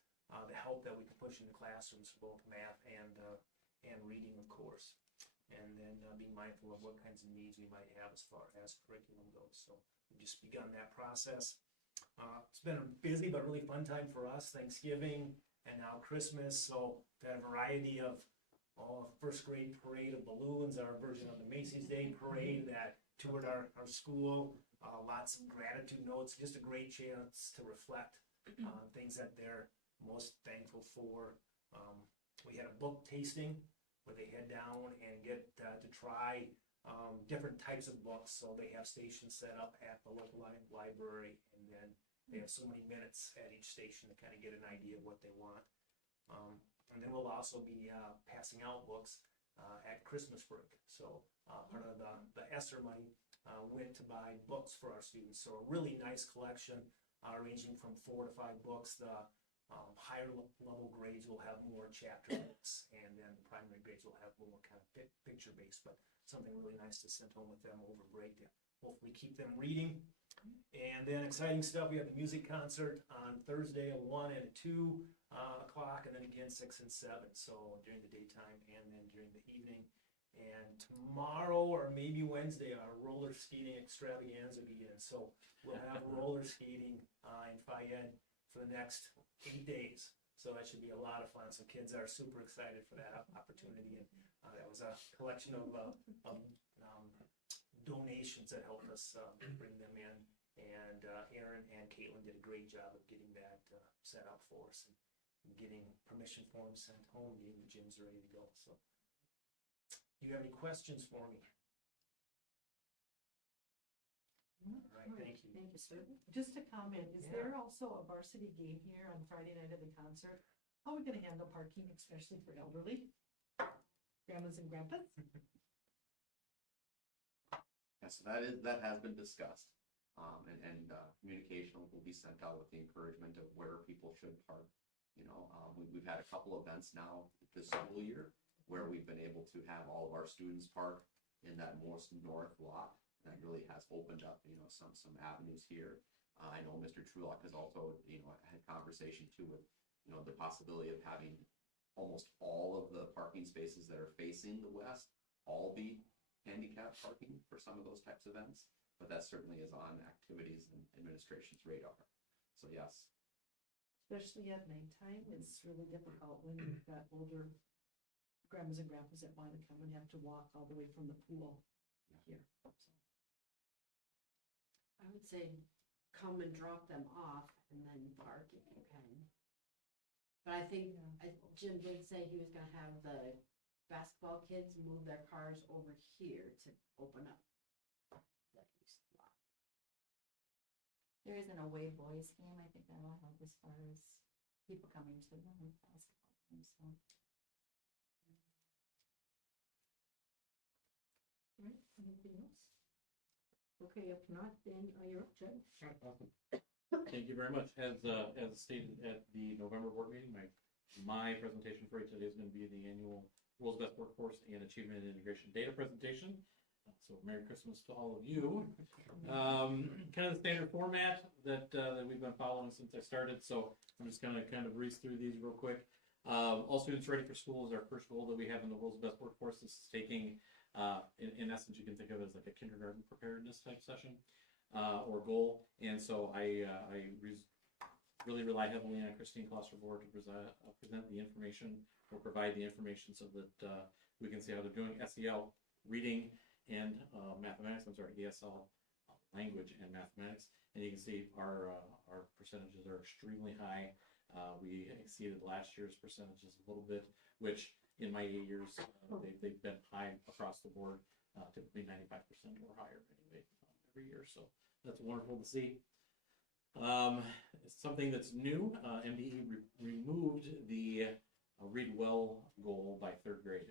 the help that we can push into classrooms for both math and reading, of course. And then being mindful of what kinds of needs we might have as far as curriculum goes. So we've just begun that process. It's been a busy but really fun time for us, Thanksgiving and now Christmas. So we've had a variety of first grade parade of balloons, our version of the Macy's Day Parade that toured our school. Lots of gratitude notes, just a great chance to reflect on things that they're most thankful for. We had a book tasting where they head down and get to try different types of books. So they have stations set up at the local library, and then they have so many minutes at each station to kind of get an idea of what they want. And then we'll also be passing out books at Christmas break. So part of the ESSER money went to buy books for our students. So a really nice collection ranging from 4 to 5 books. The higher level grades will have more chapter books, and then the primary grades will have more kind of picture based, but something really nice to send home with them over break to hopefully keep them reading. And then exciting stuff, we have the music concert on Thursday at 1 and 2 o'clock, and then again 6 and 7, so during the daytime and then during the evening. And tomorrow or maybe Wednesday, our roller skating extravaganza begins. So we'll have roller skating in Fayette for the next 8 days. So that should be a lot of fun. So kids are super excited for that opportunity. And that was a collection of donations that helped us bring them in. And Aaron and Caitlin did a great job of getting that set up for us and getting permission forms sent home, getting the gyms ready to go. So, do you have any questions for me? All right, thank you. Thank you, sir. Just a comment, is there also a varsity game here on Friday night of the concert? How are we gonna handle parking, especially for elderly? Grandmas and grandpas? Yeah, so that has been discussed. And communication will be sent out with the encouragement of where people should park. You know, we've had a couple events now this school year where we've been able to have all of our students park in that most north lot. That really has opened up, you know, some avenues here. I know Mr. Trulock has also, you know, had conversation too with, you know, the possibility of having almost all of the parking spaces that are facing the west all be handicap parking for some of those types of events. But that certainly is on activities and administration's radar. So yes. Especially at nighttime, it's really difficult when you've got older grandmas and grandpas that wanna come and have to walk all the way from the pool here. So. I would say come and drop them off and then park if you can. But I think Jim did say he was gonna have the basketball kids move their cars over here to open up that east lot. There is an away boys game. I think that'll help as far as people coming to the basketball game, so. All right, anything else? Okay, if not, then you're up, Chad. Awesome. Thank you very much. As stated at the November board meeting, my presentation for you today is going to be the annual World's Best Workforce and Achievement and Integration Data presentation. So Merry Christmas to all of you. Kind of the standard format that we've been following since I started. So I'm just going to kind of breeze through these real quick. All students ready for school is our first goal that we have in the World's Best Workforce. This is taking, in essence, you can think of it as like a kindergarten preparedness type session or goal. And so I really rely heavily on Christine Klosterboer to present the information or provide the information so that we can see how they're doing. SEL, reading and mathematics, I'm sorry, ESL, language and mathematics. And you can see our percentages are extremely high. We exceeded last year's percentages a little bit, which in my 8 years, they've been high across the board, typically 95% or higher anyway, every year. So that's wonderful to see. Something that's new, MDE removed the Read Well goal by 3rd grade.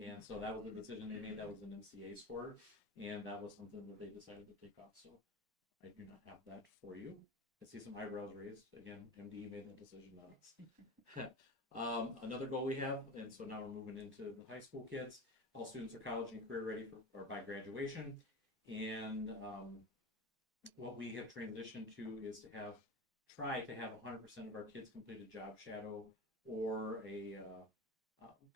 And so that was the decision they made, that was an MCA score, and that was something that they decided to take off, so I do not have that for you. I see some eyebrows raised, again, MDE made that decision, not us. Another goal we have, and so now we're moving into the high school kids, all students are college and career ready for, or by graduation, and what we have transitioned to is to try to have 100% of our kids complete a job shadow or a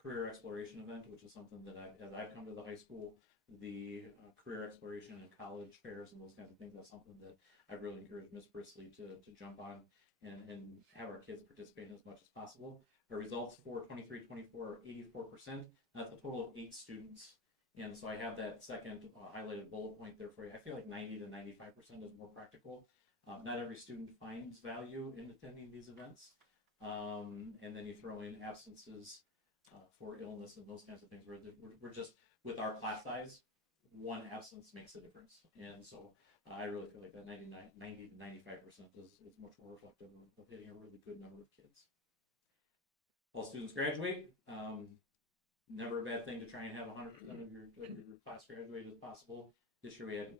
career exploration event, which is something that as I've come to the high school, the career exploration and college fairs and those kinds of things, that's something that I've really encouraged Ms. Brisley to jump on and have our kids participate in as much as possible. Our results for 23-24 are 84%. That's a total of 8 students. And so I have that second highlighted bullet point there for you. I feel like 90 to 95% is more practical. Not every student finds value in attending these events. And then you throw in absences for illness and those kinds of things. We're just, with our class size, one absence makes a difference. And so I really feel like that 90 to 95% is much more reflective of hitting a really good number of kids. All students graduate. Never a bad thing to try and have 100% of your class graduate as possible. This year we had,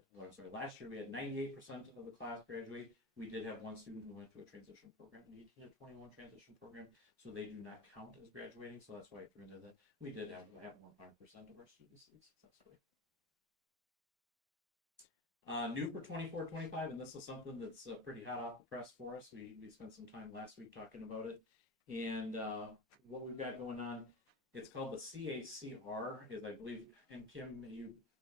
last year we had 98% of the class graduate. We did have one student who went to a transition program, an 18 to 21 transition program, so they do not count as graduating. So that's why I threw into that. We did have 100% of our students leave successfully. New for 24-25, and this is something that's pretty hot off the press for us. We spent some time last week talking about it, and what we've got going on. It's called the CACR, is I believe, and Kim,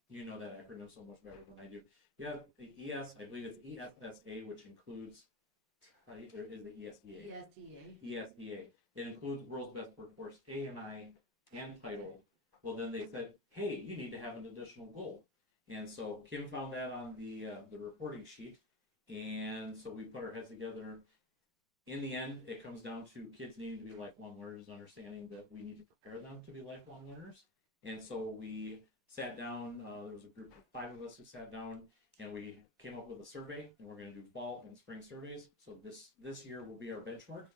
you know that acronym so much better than I do. You have the ES, I believe it's ESSA, which includes, or is it ESEA? ESEA. It includes World's Best Workforce, A&I, and Title. Well, then they said, hey, you need to have an additional goal. And so Kim found that on the reporting sheet, and so we put our heads together. In the end, it comes down to kids needing to be lifelong learners, understanding that we need to prepare them to be lifelong learners. And so we sat down, there was a group of 5 of us who sat down, and we came up with a survey, and we're gonna do fall and spring surveys. So this year will be our benchmark.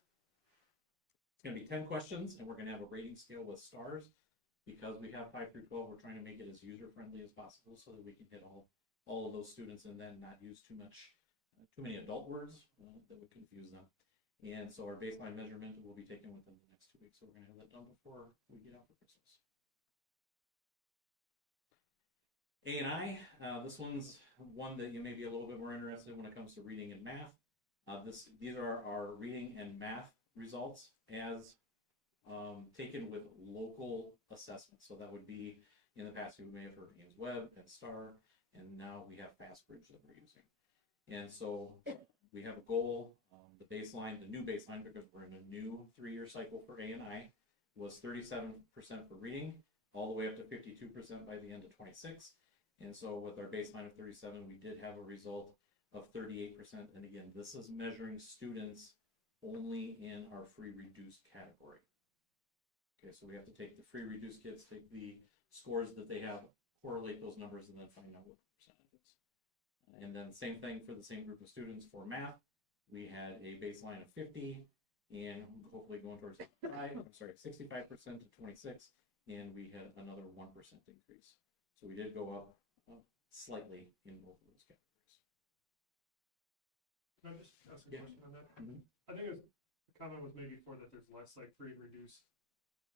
It's gonna be 10 questions, and we're gonna have a rating scale with stars. Because we have 5 through 12, we're trying to make it as user-friendly as possible so that we can hit all of those students and then not use too many adult words that would confuse them. And so our baseline measurement will be taken within the next 2 weeks. So we're going to have that done before we get out for Christmas. A&I, this one's one that you may be a little bit more interested in when it comes to reading and math. These are our reading and math results as taken with local assessments. So that would be, in the past, you may have heard Ames Web and STAR, and now we have FastBridge that we're using. And so we have a goal. The baseline, the new baseline, because we're in a new 3-year cycle for A&I, was 37% for reading, all the way up to 52% by the end of 26. And so with our baseline of 37, we did have a result of 38%. And again, this is measuring students only in our free reduced category. Okay, so we have to take the free reduced kids, take the scores that they have, correlate those numbers, and then find out what the percentage is. And then same thing for the same group of students for math. We had a baseline of 50, and hopefully going towards 65% to 26, and we had another 1% increase. So we did go up slightly in both of those categories. Can I just ask a question on that? Mm-hmm. I think the comment was maybe before that there's less like free and reduced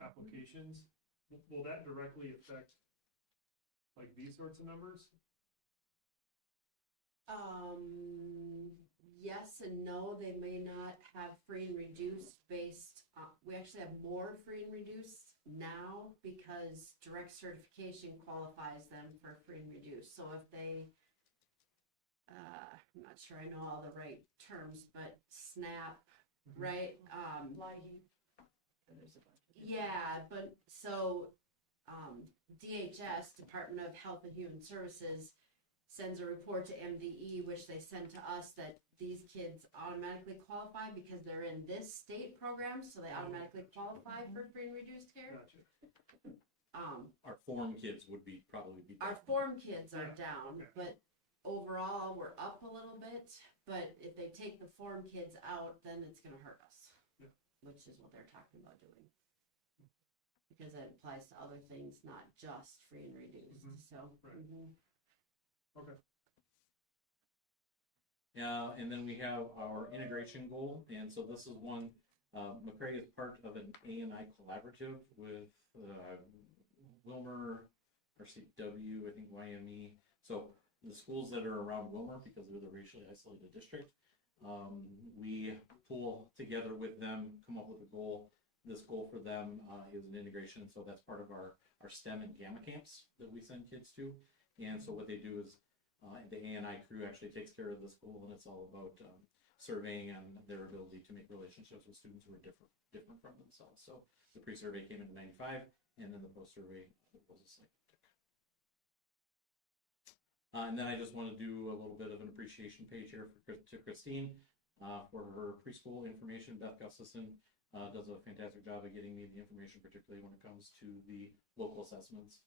applications. Will that directly affect like these sorts of numbers? Yes and no. They may not have free and reduced based, we actually have more free and reduced now because direct certification qualifies them for free and reduced. So if they, I'm not sure I know all the right terms, but SNAP, right? There's a bunch of Yeah, but so DHS, Department of Health and Human Services, sends a report to MDE, which they send to us, that these kids automatically qualify because they're in this state program, so they automatically qualify for free and reduced care. Gotcha. Our form kids would probably be Our form kids are Yeah, down, okay. but overall we're up a little bit. But if they take the form kids out, then it's gonna hurt us, Yeah. which is what they're talking about doing. because it applies to other things, not just free and reduced, so. Right. Okay. Yeah, and then we have our integration goal, and so this is one, McCray is part of an A&I collaborative with, Wilmer, RCW, I think YME. So the schools that are around Wilmer, because they're the racially isolated district, we pull together with them, come up with a goal. This goal for them is an integration, so that's part of our STEM and Gamma camps that we send kids to. And so what they do is the A&I crew actually takes care of the school, and it's all about surveying and their ability to make relationships with students who are different from themselves. So the pre-survey came in '95, and then the post-survey was a slight uptick. And then I just want to do a little bit of an appreciation page here to Christine for her preschool information. Beth Gustafson does a fantastic job of getting me the information, particularly when it comes to the local assessments.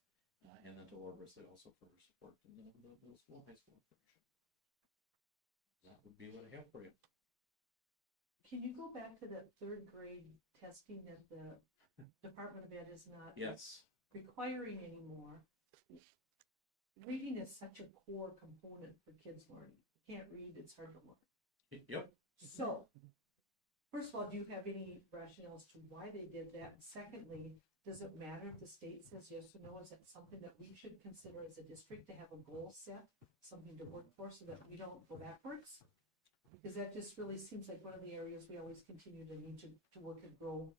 And then to Laura Brisley also for her support in the middle school and high school information. That would be what I have for you. Can you go back to that 3rd grade testing that the Department of Ed is not Yes. requiring anymore? Reading is such a core component for kids learning. You can't read, it's hard to learn. Yep. So, first of all, do you have any rationales to why they did that? And secondly, does it matter if the state says yes or no? Is that something that we should consider as a district to have a goal set, something to work for so that we don't go backwards? Because that just really seems like one of the areas we always continue to need to work and grow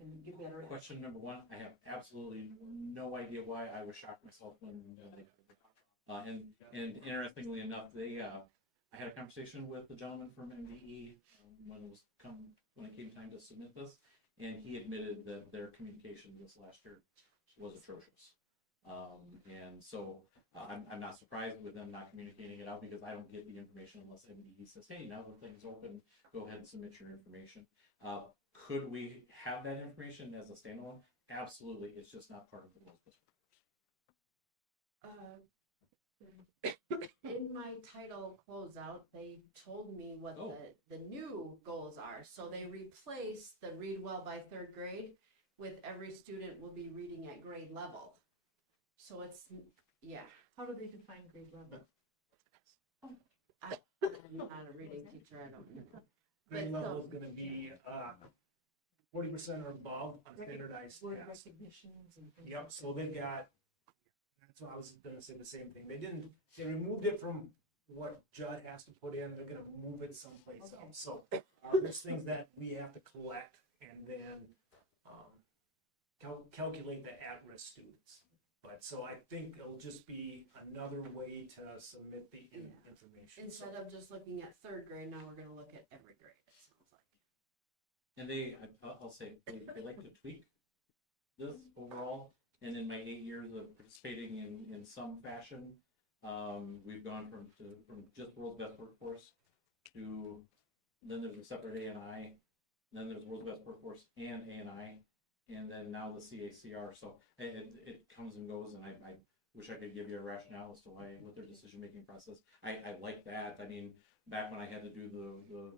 and get better at. Question number one, I have absolutely no idea why. I was shocked myself when they and interestingly enough, I had a conversation with the gentleman from MDE when it came time to submit this, and he admitted that their communication this last year was atrocious. And so I'm not surprised with them not communicating it out, because I don't get the information unless MDE says, hey, now the thing's open, go ahead and submit your information. Could we have that information as a standalone? Absolutely, it's just not part of the rules. In my title closeout, they told me what the new goals are. So they replaced the read well by 3rd grade with every student will be reading at grade level. So it's, yeah. How do they define grade level? I'm not a reading teacher, I don't know. Grade level is gonna be 40% or above on standardized Word tests. recognitions and things. Yep, so they've got, that's why I was gonna say the same thing. They removed it from what Judd has to put in, they're gonna move it someplace Okay. else. So there's things that we have to collect and then calculate the at-risk students. But so I think it'll just be another way to submit the information. Instead of just looking at 3rd grade, now we're gonna look at every grade, it sounds like. And I'll say, they like to tweak this overall. And in my 8 years of participating in some fashion, we've gone from just World's Best Workforce to, then there's a separate A&I, then there's World's Best Workforce and A&I, and then now the CACR. So it comes and goes, and I wish I could give you a rationale as to what their decision-making process. I like that. I mean, back when I had to do the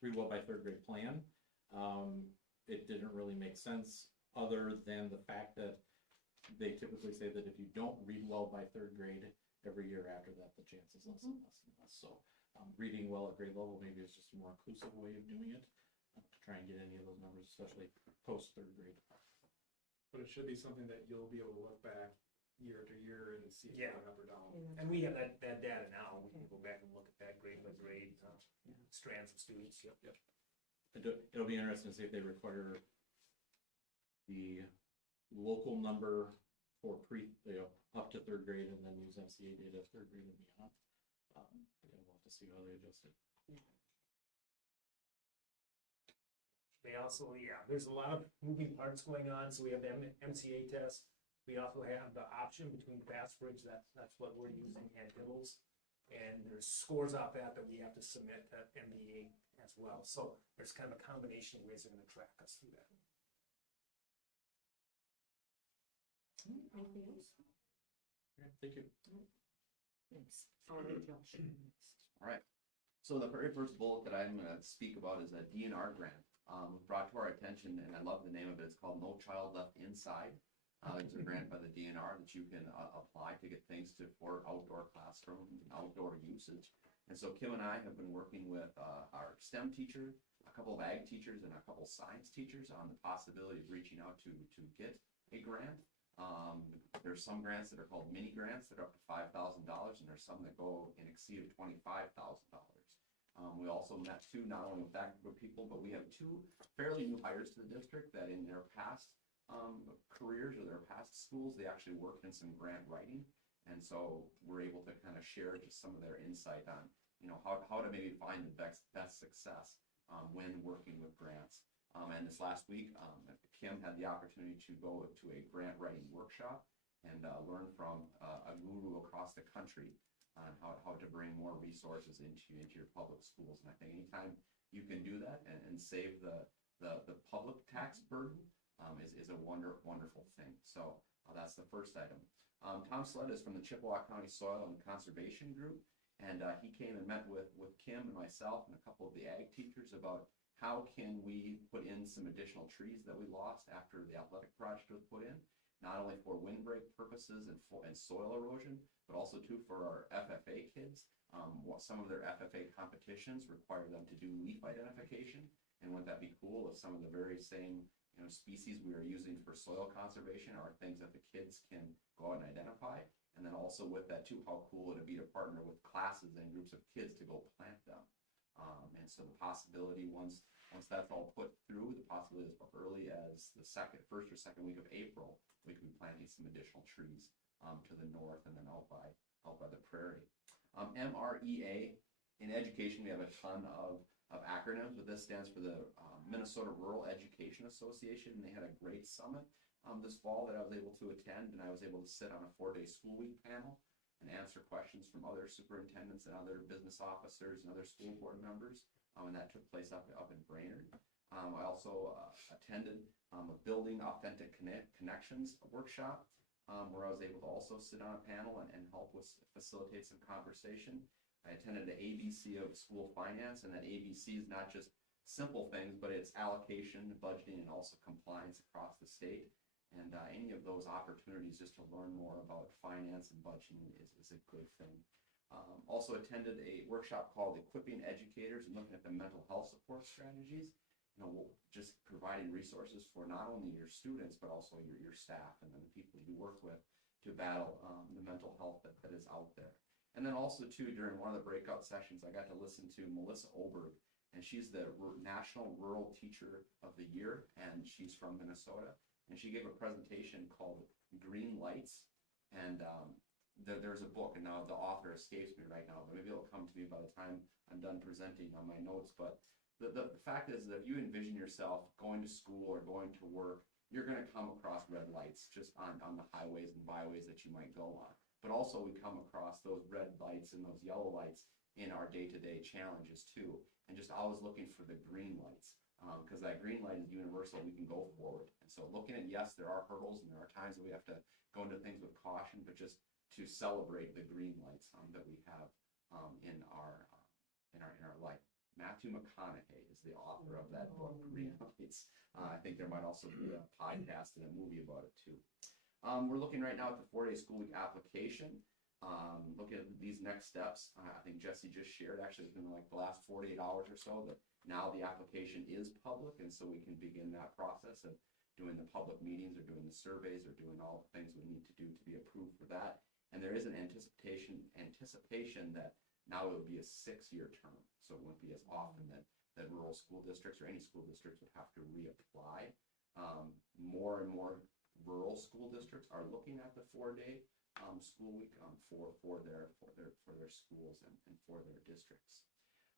read well by 3rd grade plan, it didn't really make sense, other than the fact that they typically say that if you don't read well by 3rd grade, every year after that, the chance is less and less and less. So reading well at grade level maybe is just a more inclusive way of doing it to try and get any of those numbers, especially post 3rd grade. But it should be something that you'll be able to look back year after year and see if it went up or down. And we have that data now. We can go back and look at that grade by grade, strands of students. Yep. It'll be interesting to see if they require the local number for up to 3rd grade, and then use MCA data 3rd grade and beyond. We'll have to see how they adjust it. They also, there's a lot of moving parts going on. So we have the MCA test. We also have the option between FastBridge, that's what we're using, and Hills. And there's scores off that we have to submit to MDA as well. So there's kind of a combination of ways they're gonna track us through that. Anything else? Thank you. Thanks. All right, Josh. All right. So the very first bullet that I'm going to speak about is a DNR grant. was brought to our attention, and I love the name of it. It's called No Child Left Inside. It's a grant by the DNR that you can apply to get things for outdoor classroom and outdoor usage. And so Kim and I have been working with our STEM teacher, a couple of ag teachers, and a couple of science teachers on the possibility of reaching out to get a grant. There's some grants that are called mini grants that are up to $5,000, and there's some that go in exceed of $25,000. We also met not only with that group of people, but we have 2 fairly new hires to the district that in their past careers or their past schools, they actually worked in some grant writing. And so we're able to kind of share just some of their insight on, how to maybe find the best success when working with grants. And this last week, Kim had the opportunity to go to a grant writing workshop and learn from a guru across the country on how to bring more resources into your public schools. And I think anytime you can do that and save the public tax burden is a wonderful thing. So that's the first item. Tom Sled is from the Chippewa County Soil and Conservation Group, and he came and met with Kim and myself and a couple of the ag teachers about how can we put in some additional trees that we lost after the athletic project was put in, not only for windbreak purposes and soil erosion, but also too for our FFA kids. Some of their FFA competitions require them to do leaf identification, and wouldn't that be cool if some of the very same species we are using for soil conservation are things that the kids can go out and identify? And then also with that too, how cool would it be to partner with classes and groups of kids to go plant them? And so the possibility, once that's all put through, the possibility is early as the first or second week of April, we could be planting some additional trees to the north and then out by the prairie. MREA, in education, we have a ton of acronyms, but this stands for the Minnesota Rural Education Association, and they had a great summit this fall that I was able to attend, and I was able to sit on a 4-day school week panel and answer questions from other superintendents and other business officers and other school board members, and that took place up in Brainerd. I also attended a Building Authentic Connections workshop, where I was able to also sit on a panel and help facilitate some conversation. I attended the ABC of school finance, and that ABC is not just simple things, but it's allocation, budgeting, and also compliance across the state. And any of those opportunities just to learn more about finance and budgeting is a good thing. Also attended a workshop called Equipping Educators and looking at the mental health support strategies. Just providing resources for not only your students, but also your staff and then the people you work with to battle the mental health that is out there. And then also too, during one of the breakout sessions, I got to listen to Melissa Oberg, and she's the National Rural Teacher of the Year, and she's from Minnesota. And she gave a presentation called Green Lights, and there's a book, and now the author escapes me right now, but maybe it'll come to me by the time I'm done presenting on my notes. But the fact is that if you envision yourself going to school or going to work, you're going to come across red lights just on the highways and byways that you might go on. But also we come across those red lights and those yellow lights in our day-to-day challenges too, and just always looking for the green lights. Because that green light is universal, we can go forward. And so looking at, yes, there are hurdles and there are times that we have to go into things with caution, but just to celebrate the green lights that we have in our life. Matthew McConaughey is the author of that book, Green Lights. I think there might also be a podcast and a movie about it too. We're looking right now at the 4-day school week application. Looking at these next steps, I think Jesse just shared, actually it's been like the last 48 hours or so, that now the application is public, and so we can begin that process of doing the public meetings or doing the surveys or doing all the things we need to do to be approved for that. And there is an anticipation that now it would be a 6-year term, so it wouldn't be as often that rural school districts or any school districts would have to reapply. More and more rural school districts are looking at the 4-day school week for their schools and for their districts.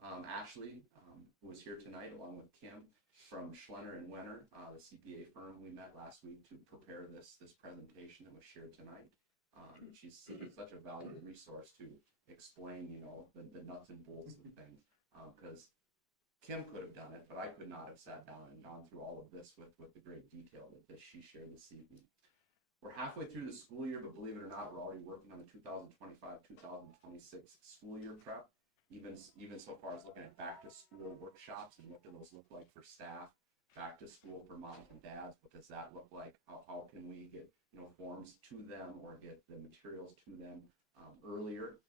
Ashley, who was here tonight along with Kim from Schlenner and Wenner, the CPA firm we met last week to prepare this presentation that was shared tonight. She's such a valuable resource to explain, the nuts and bolts of things, because Kim could have done it, but I could not have sat down and gone through all of this with the great detail that she shared this evening. We're halfway through the school year, but believe it or not, we're already working on the 2025-2026 school year prep. Even so far as looking at back to school workshops and what do those look like for staff, back to school for moms and dads. What does that look like? How can we get, forms to them or get the materials to them earlier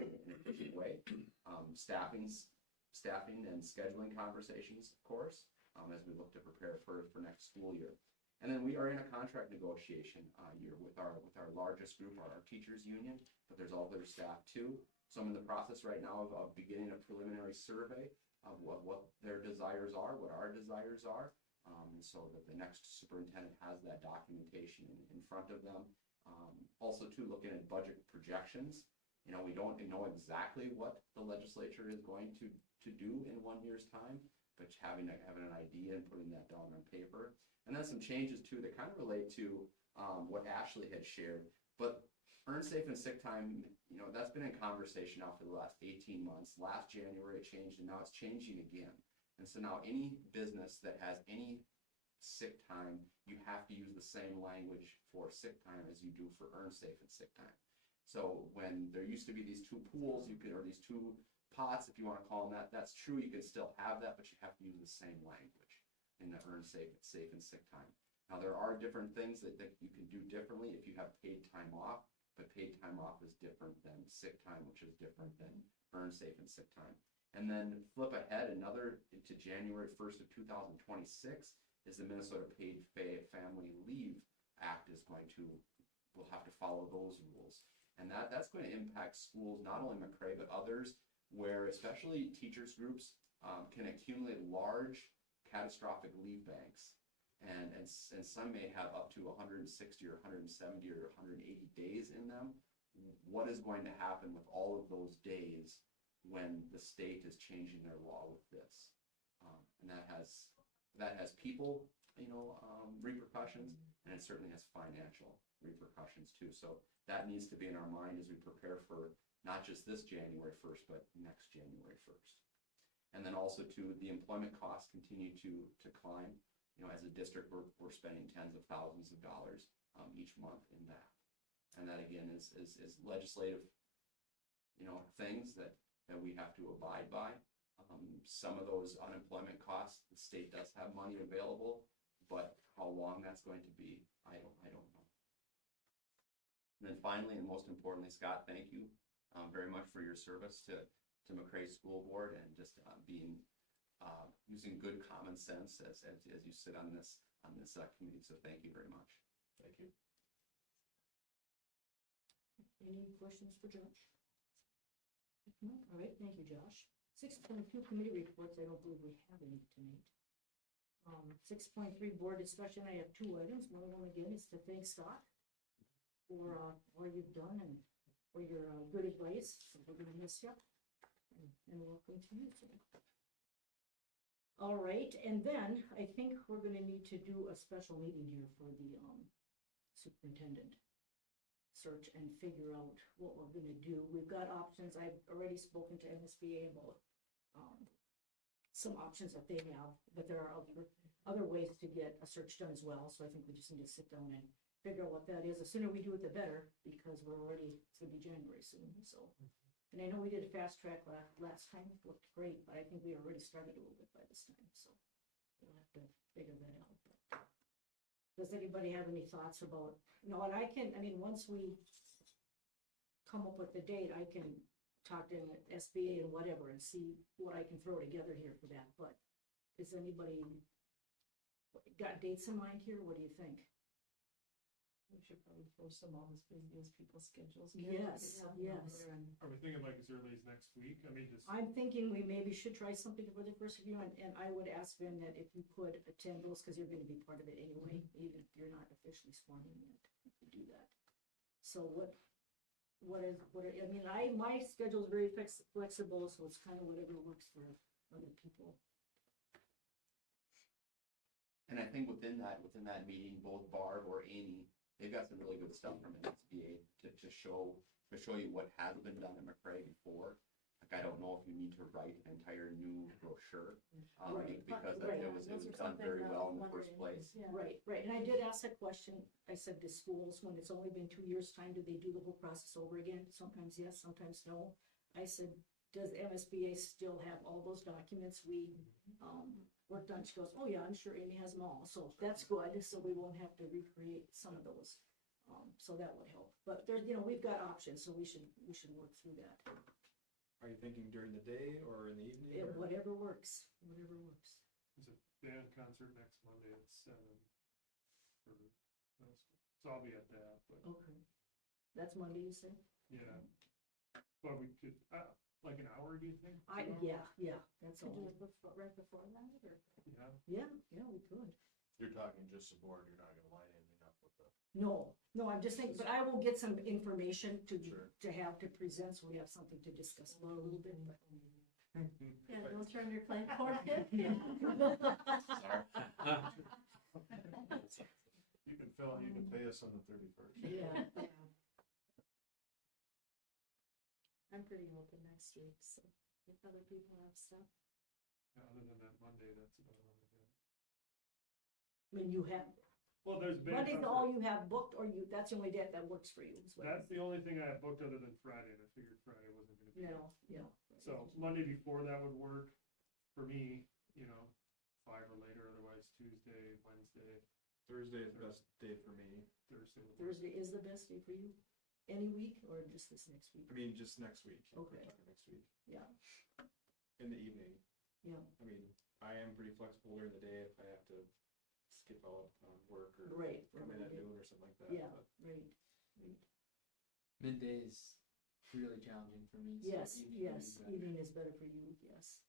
in an efficient way? Staffing and scheduling conversations, of course, as we look to prepare for next school year. And then we are in a contract negotiation year with our largest group, our teachers union, but there's all their staff too. So I'm in the process right now of beginning a preliminary survey of what their desires are, what our desires are, so that the next superintendent has that documentation in front of them. Also too, looking at budget projections. We don't know exactly what the legislature is going to do in 1 year's time, but having an idea and putting that down on paper. And then some changes too that kind of relate to what Ashley had shared. But earn safe and sick time, that's been in conversation now for the last 18 months. Last January it changed, and now it's changing again. And so now any business that has any sick time, you have to use the same language for sick time as you do for earn safe and sick time. So when there used to be these two pools, or these two pots, if you want to call them that, that's true. You can still have that, but you have to use the same language in the earn safe and sick time. Now there are different things that you can do differently if you have paid time off, but paid time off is different than sick time, which is different than earn safe and sick time. And then flip ahead to January 1st of 2026 is the Minnesota Paid Family Leave Act will have to follow those rules. And that's going to impact schools, not only McRae, but others, where especially teachers groups can accumulate large catastrophic leave banks. And some may have up to 160 or 170 or 180 days in them. What is going to happen with all of those days when the state is changing their law with this? And that has people, repercussions, and it certainly has financial repercussions too. So that needs to be in our mind as we prepare for not just this January 1st, but next January 1st. And then also too, the employment costs continue to climb. As a district, we're spending tens of thousands of dollars each month in that. And that again is legislative, things that we have to abide by. Some of those unemployment costs, the state does have money available, but how long that's going to be, I don't know. And then finally, and most importantly, Scott, thank you very much for your service to McRae School Board and just using good common sense as you sit on this committee. So thank you very much. Thank you. Any questions for Josh? No? All right, thank you, Josh. 6.2 committee reports, I don't believe we have any tonight. 6.3 board discussion, I have 2 items. One of them again is to thank Scott for all you've done and for your good advice. We're gonna miss you. And welcome to you, sir. All right, and then I think we're gonna need to do a special meeting here for the superintendent search and figure out what we're gonna do. We've got options. I've already spoken to MSBA about some options that they have, but there are other ways to get a search done as well. So I think we just need to sit down and figure out what that is. The sooner we do it, the better, because it's gonna be January soon, so. And I know we did a fast track last time, it looked great, but I think we already started a little bit by this time, so we'll have to figure that out. But does anybody have any thoughts about, and once we come up with the date, I can talk to SBA and whatever and see what I can throw together here for that, but is anybody got dates in mind here? What do you think? We should probably throw some on as busy as people's schedules. Yes. Are we thinking like as early as next week? I'm thinking we maybe should try something for the first of you, and I would ask Ben that if you could attend those, because you're gonna be part of it anyway, even if you're not officially sworn in yet, if you do that. So my schedule is very flexible, so it's kind of whatever works for other people. And I think within that meeting, both Barb or Amy, they've got some really good stuff from SBA to show you what has been done in McRae before. Like, I don't know if you need to write an entire new brochure, because it was done very well in the first place. Yeah. Right, and I did ask that question. I said to schools, when it's only been 2 years' time, do they do the whole process over again? Sometimes yes, sometimes no. I said, does MSBA still have all those documents we work done. She goes, oh yeah, I'm sure Amy has them all, so that's good, so we won't have to recreate some of those. So that would help, but there, we've got options, so we should work through that. Are you thinking during the day or in the evening? Yeah, or- whatever works, whatever works. There's a band concert next Monday at 7. So I'll be at that, but Okay. That's Monday, you say? yeah. But we could, like an hour, do you think? Yeah, that's Could do all. it before, right before that, or? Yeah. Yeah, we could. You're talking just the board, you're not gonna line anything up with the. No, I'm just thinking, but I will get some information Sure. to have to present, so we have something to discuss about a little bit, but. Yeah, don't turn your plate for it. You can you can pay us on the 31st. Yeah. I'm pretty open next week, so if other people have stuff. Yeah, other than that Monday, that's about all I got. I mean, you have, Well, there's band Monday's concert. all you have booked, or that's the only day that works for you, is what That's the only thing I have booked other than Friday, and I figured Friday wasn't gonna be. No, yeah. So Monday before that would work for me, 5 or later, otherwise Tuesday, Wednesday, Thursday is the best day for me. Thursday. would work. Thursday is the best day for you? Any week, or just this next week? I mean, just next week. We're Okay. talking next week, Yeah, in the evening. yeah, I mean, I am pretty flexible during the day if I have to skip out on work or right. come in at right. noon or something like that. Yeah, but- right. Middays really challenging for me. So Yes, evening would be yes, better. evening is better for you, yes.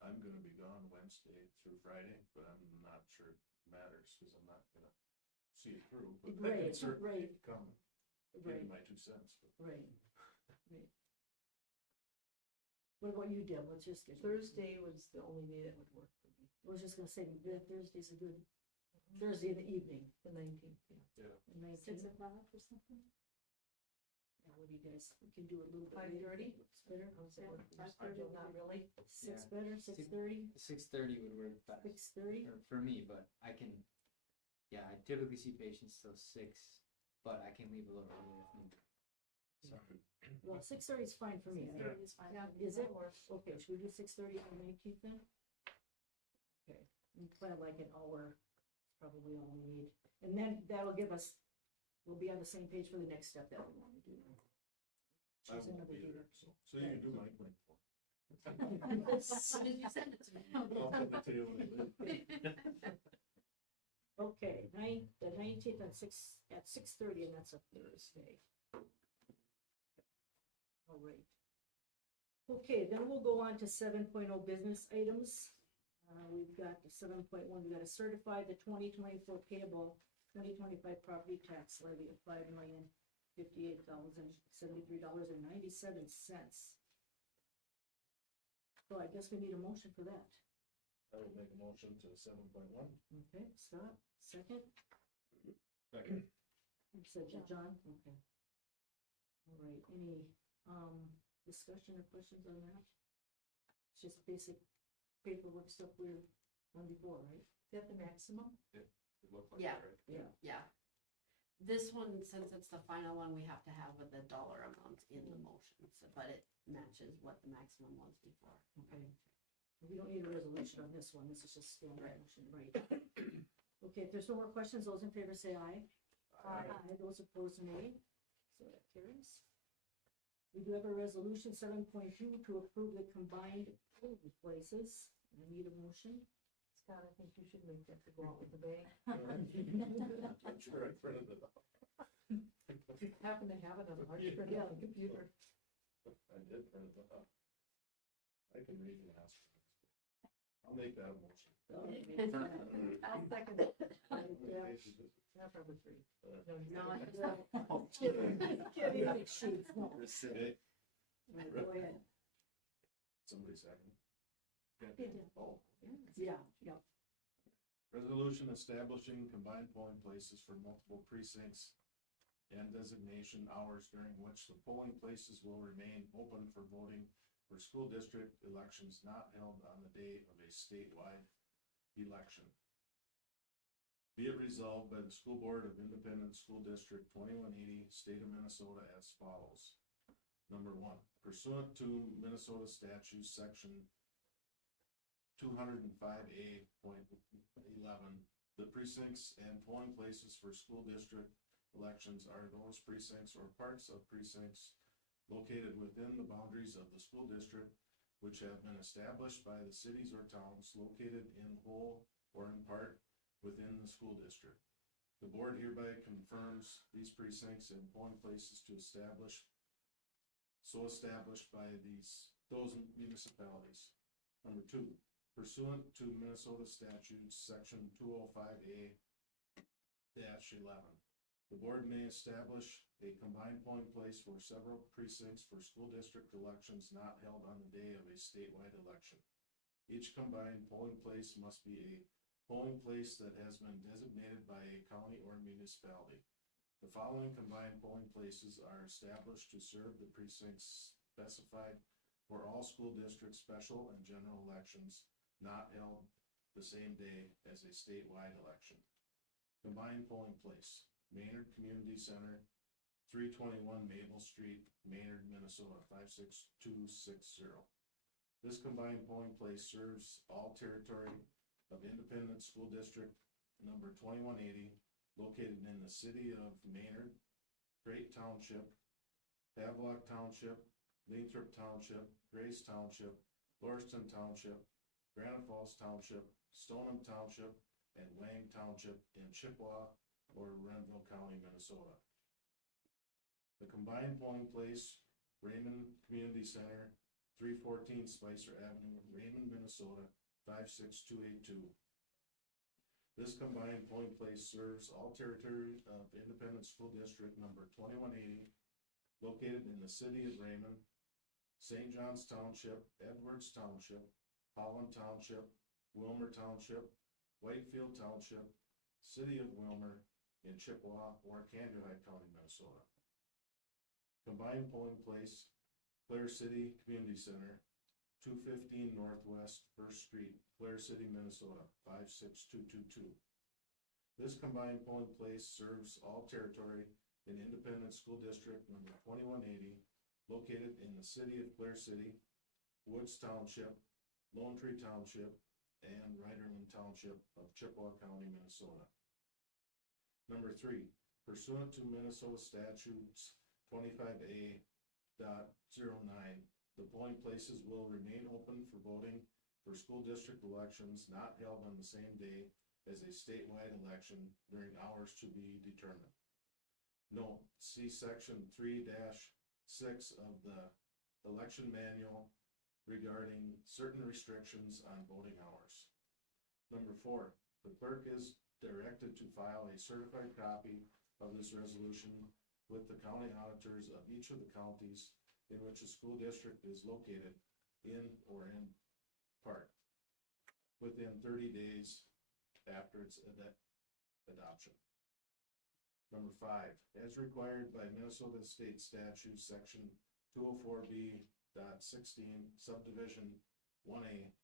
I'm gonna be gone Wednesday through Friday, but I'm not sure it matters, cause I'm not gonna see it through, but I Right, can certainly right. come, give Right, you my 2 cents. but- right, right. What about you, Deb? What's your schedule? Thursday was the only day that would work for me, I was just gonna say, Thursday's a good, Thursday in the evening, the 19th, yeah. the 19th. 6 o'clock or something? Yeah, what do you guys, we can do it a little bit 5:30? later. It's better. How's that Yeah, work for you? 5:30. Not really? Six Yeah. better, 6:30, 6:30 would work best 6:30? for me, but I can. Yeah, I typically see patients till 6, but I can leave a little early if needed. So Well, 6:30 is fine for me. 6:30 is fine. Yeah. Is it? that works. Okay, should we do 6:30 on the 19th then? Okay, we plan like an hour, probably all we need. And then that'll give us, we'll be on the same page for the next step that we want to do. I Choose won't another be date. there, so you can do mine like. When did you send it to me? I'll put the tail in it. Okay, the 19th at 6:30, and that's a Thursday. All right. Okay, then we'll go on to 7.0 business items. We've got the 7.1, we gotta certify the 2024 payable 2025 property tax levy of $5,058,073.97. So I guess we need a motion for that. I will make a motion to 7.1. Okay, Scott, second? Second. You said John, okay. All right, any, discussion or questions on that? It's just basic paperwork stuff we've done before, right? Is that the maximum? It looked like Yeah. that, right? Yeah. This one, since it's the final one, we have to have with the dollar amount in the motion, so, but it matches what the maximum was before. Okay. We don't need a resolution on this one, this is just standard Right. motion, right? Okay, if there's no more questions, those in favor say aye. Aye. Those opposed, nay. So that carries. We do have a resolution 7.2 to approve the combined polling places. I need a motion. Scott, I think you should make that to go out with the bank. I'm sure I printed it out. If you happen to have it on a large print on the computer. I did print it out. I can read and ask. I'll make that a motion. I'll second it. Yeah. Not number 3. No, I just- Kidding, sheets, no. Okay, Right, go ahead. somebody second. Oh, yeah, yeah. Resolution establishing combined polling places for multiple precincts and designation hours during which the polling places will remain open for voting for school district elections not held on the day of a statewide election. Be it resolved by the School Board of Independent School District 2180, State of Minnesota as follows. Number 1, pursuant to Minnesota statute section 205A.11, the precincts and polling places for school district elections are those precincts or parts of precincts located within the boundaries of the school district which have been established by the cities or towns located in whole or in part within the school district. The board hereby confirms these precincts and polling places established by those municipalities. Number 2, pursuant to Minnesota statutes, section 205A-11. The board may establish a combined polling place for several precincts for school district elections not held on the day of a statewide election. Each combined polling place must be a polling place that has been designated by a county or municipality. The following combined polling places are established to serve the precincts specified for all school district special and general elections not held the same day as a statewide election. Combined polling place, Maynard Community Center, 321 Maple Street, Maynard, Minnesota, 56260. This combined polling place serves all territory of Independent School District number 2180, located in the city of Maynard, Great Township, Havelock Township, Lathrop Township, Grace Township, Lauriston Township, Granite Falls Township, Stoneham Township, and Wang Township in Chippewa or Renville County, Minnesota. The combined polling place, Raymond Community Center, 314 Spicer Avenue, Raymond, Minnesota, 56282. This combined polling place serves all territory of Independent School District number 2180, located in the city of Raymond, St. John's Township, Edwards Township, Holland Township, Wilmer Township, Whitefield Township, City of Wilmer, in Chippewa or Kandiyohi County, Minnesota. Combined polling place, Clare City Community Center, 215 Northwest 1st Street, Clare City, Minnesota, 56222. This combined polling place serves all territory in Independent School District number 2180, located in the city of Clare City, Woods Township, Lone Tree Township, and Ryderland Township of Chippewa County, Minnesota. Number 3, pursuant to Minnesota statutes 25A.09, the polling places will remain open for voting for school district elections not held on the same day as a statewide election during hours to be determined. Note, see section 3-6 of the election manual regarding certain restrictions on voting hours. Number 4, the clerk is directed to file a certified copy of this resolution with the county auditors of each of the counties in which a school district is located in or in part within 30 days after its adoption. Number 5, as required by Minnesota State Statute Section 204B.16 Subdivision 1A,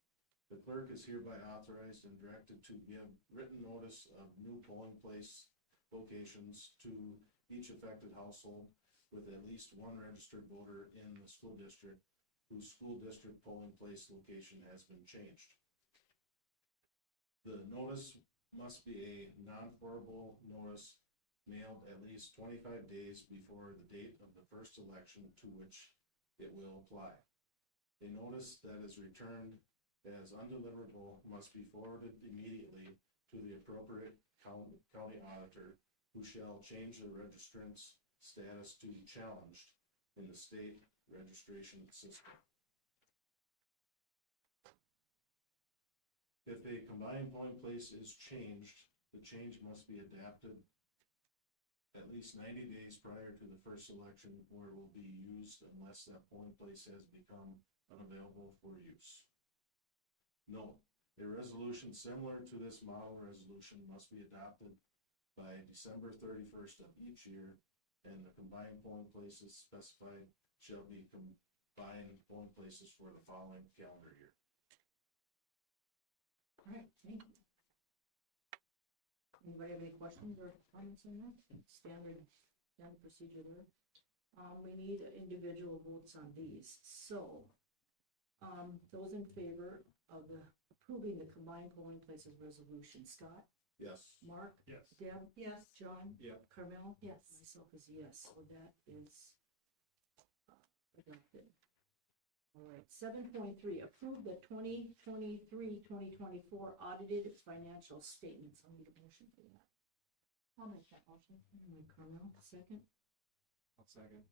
the clerk is hereby authorized and directed to give written notice of new polling place locations to each affected household with at least one registered voter in the school district whose school district polling place location has been changed. The notice must be a non-forwardable notice mailed at least 25 days before the date of the first election to which it will apply. A notice that is returned as undeliverable must be forwarded immediately to the appropriate county auditor, who shall change the registrant's status to challenged in the state registration system. If a combined polling place is changed, the change must be adapted at least 90 days prior to the first election where it will be used unless that polling place has become unavailable for use. Note, a resolution similar to this model resolution must be adopted by December 31st of each year, and the combined polling places specified shall be combined polling places for the following calendar year. All right, thank you. Anybody have any questions or comments on that? Standard procedure there. We need individual votes on these, so, those in favor of the approving the combined polling places resolution. Scott? Yes. Mark? Yes. Deb? Yes. John? Yep. Carmel? Yes. Myself is yes, so that is adopted. All right, 7.3, approve the 2023-2024 audited financial statements. I'll need a motion for that. I'll make that motion. All right, Carmel, second. I'll second.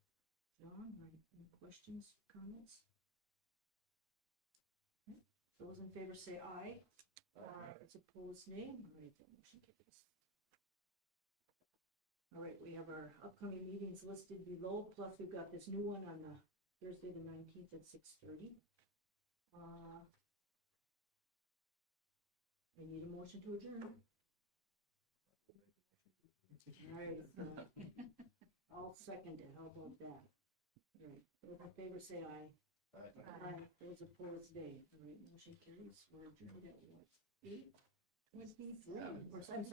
John, all right, any questions, comments? Okay, those in favor say aye. Those opposed, nay. All right, that motion carries. All right, we have our upcoming meetings listed below, plus we've got this new one on the Thursday, the 19th at 6:30. I need a motion to adjourn. All right, I'll second it, how about that? All right, those in favor say aye. Aye. Those opposed, nay. All right, motion carries, we're adjourned at what, 8:23, or I'm sorry,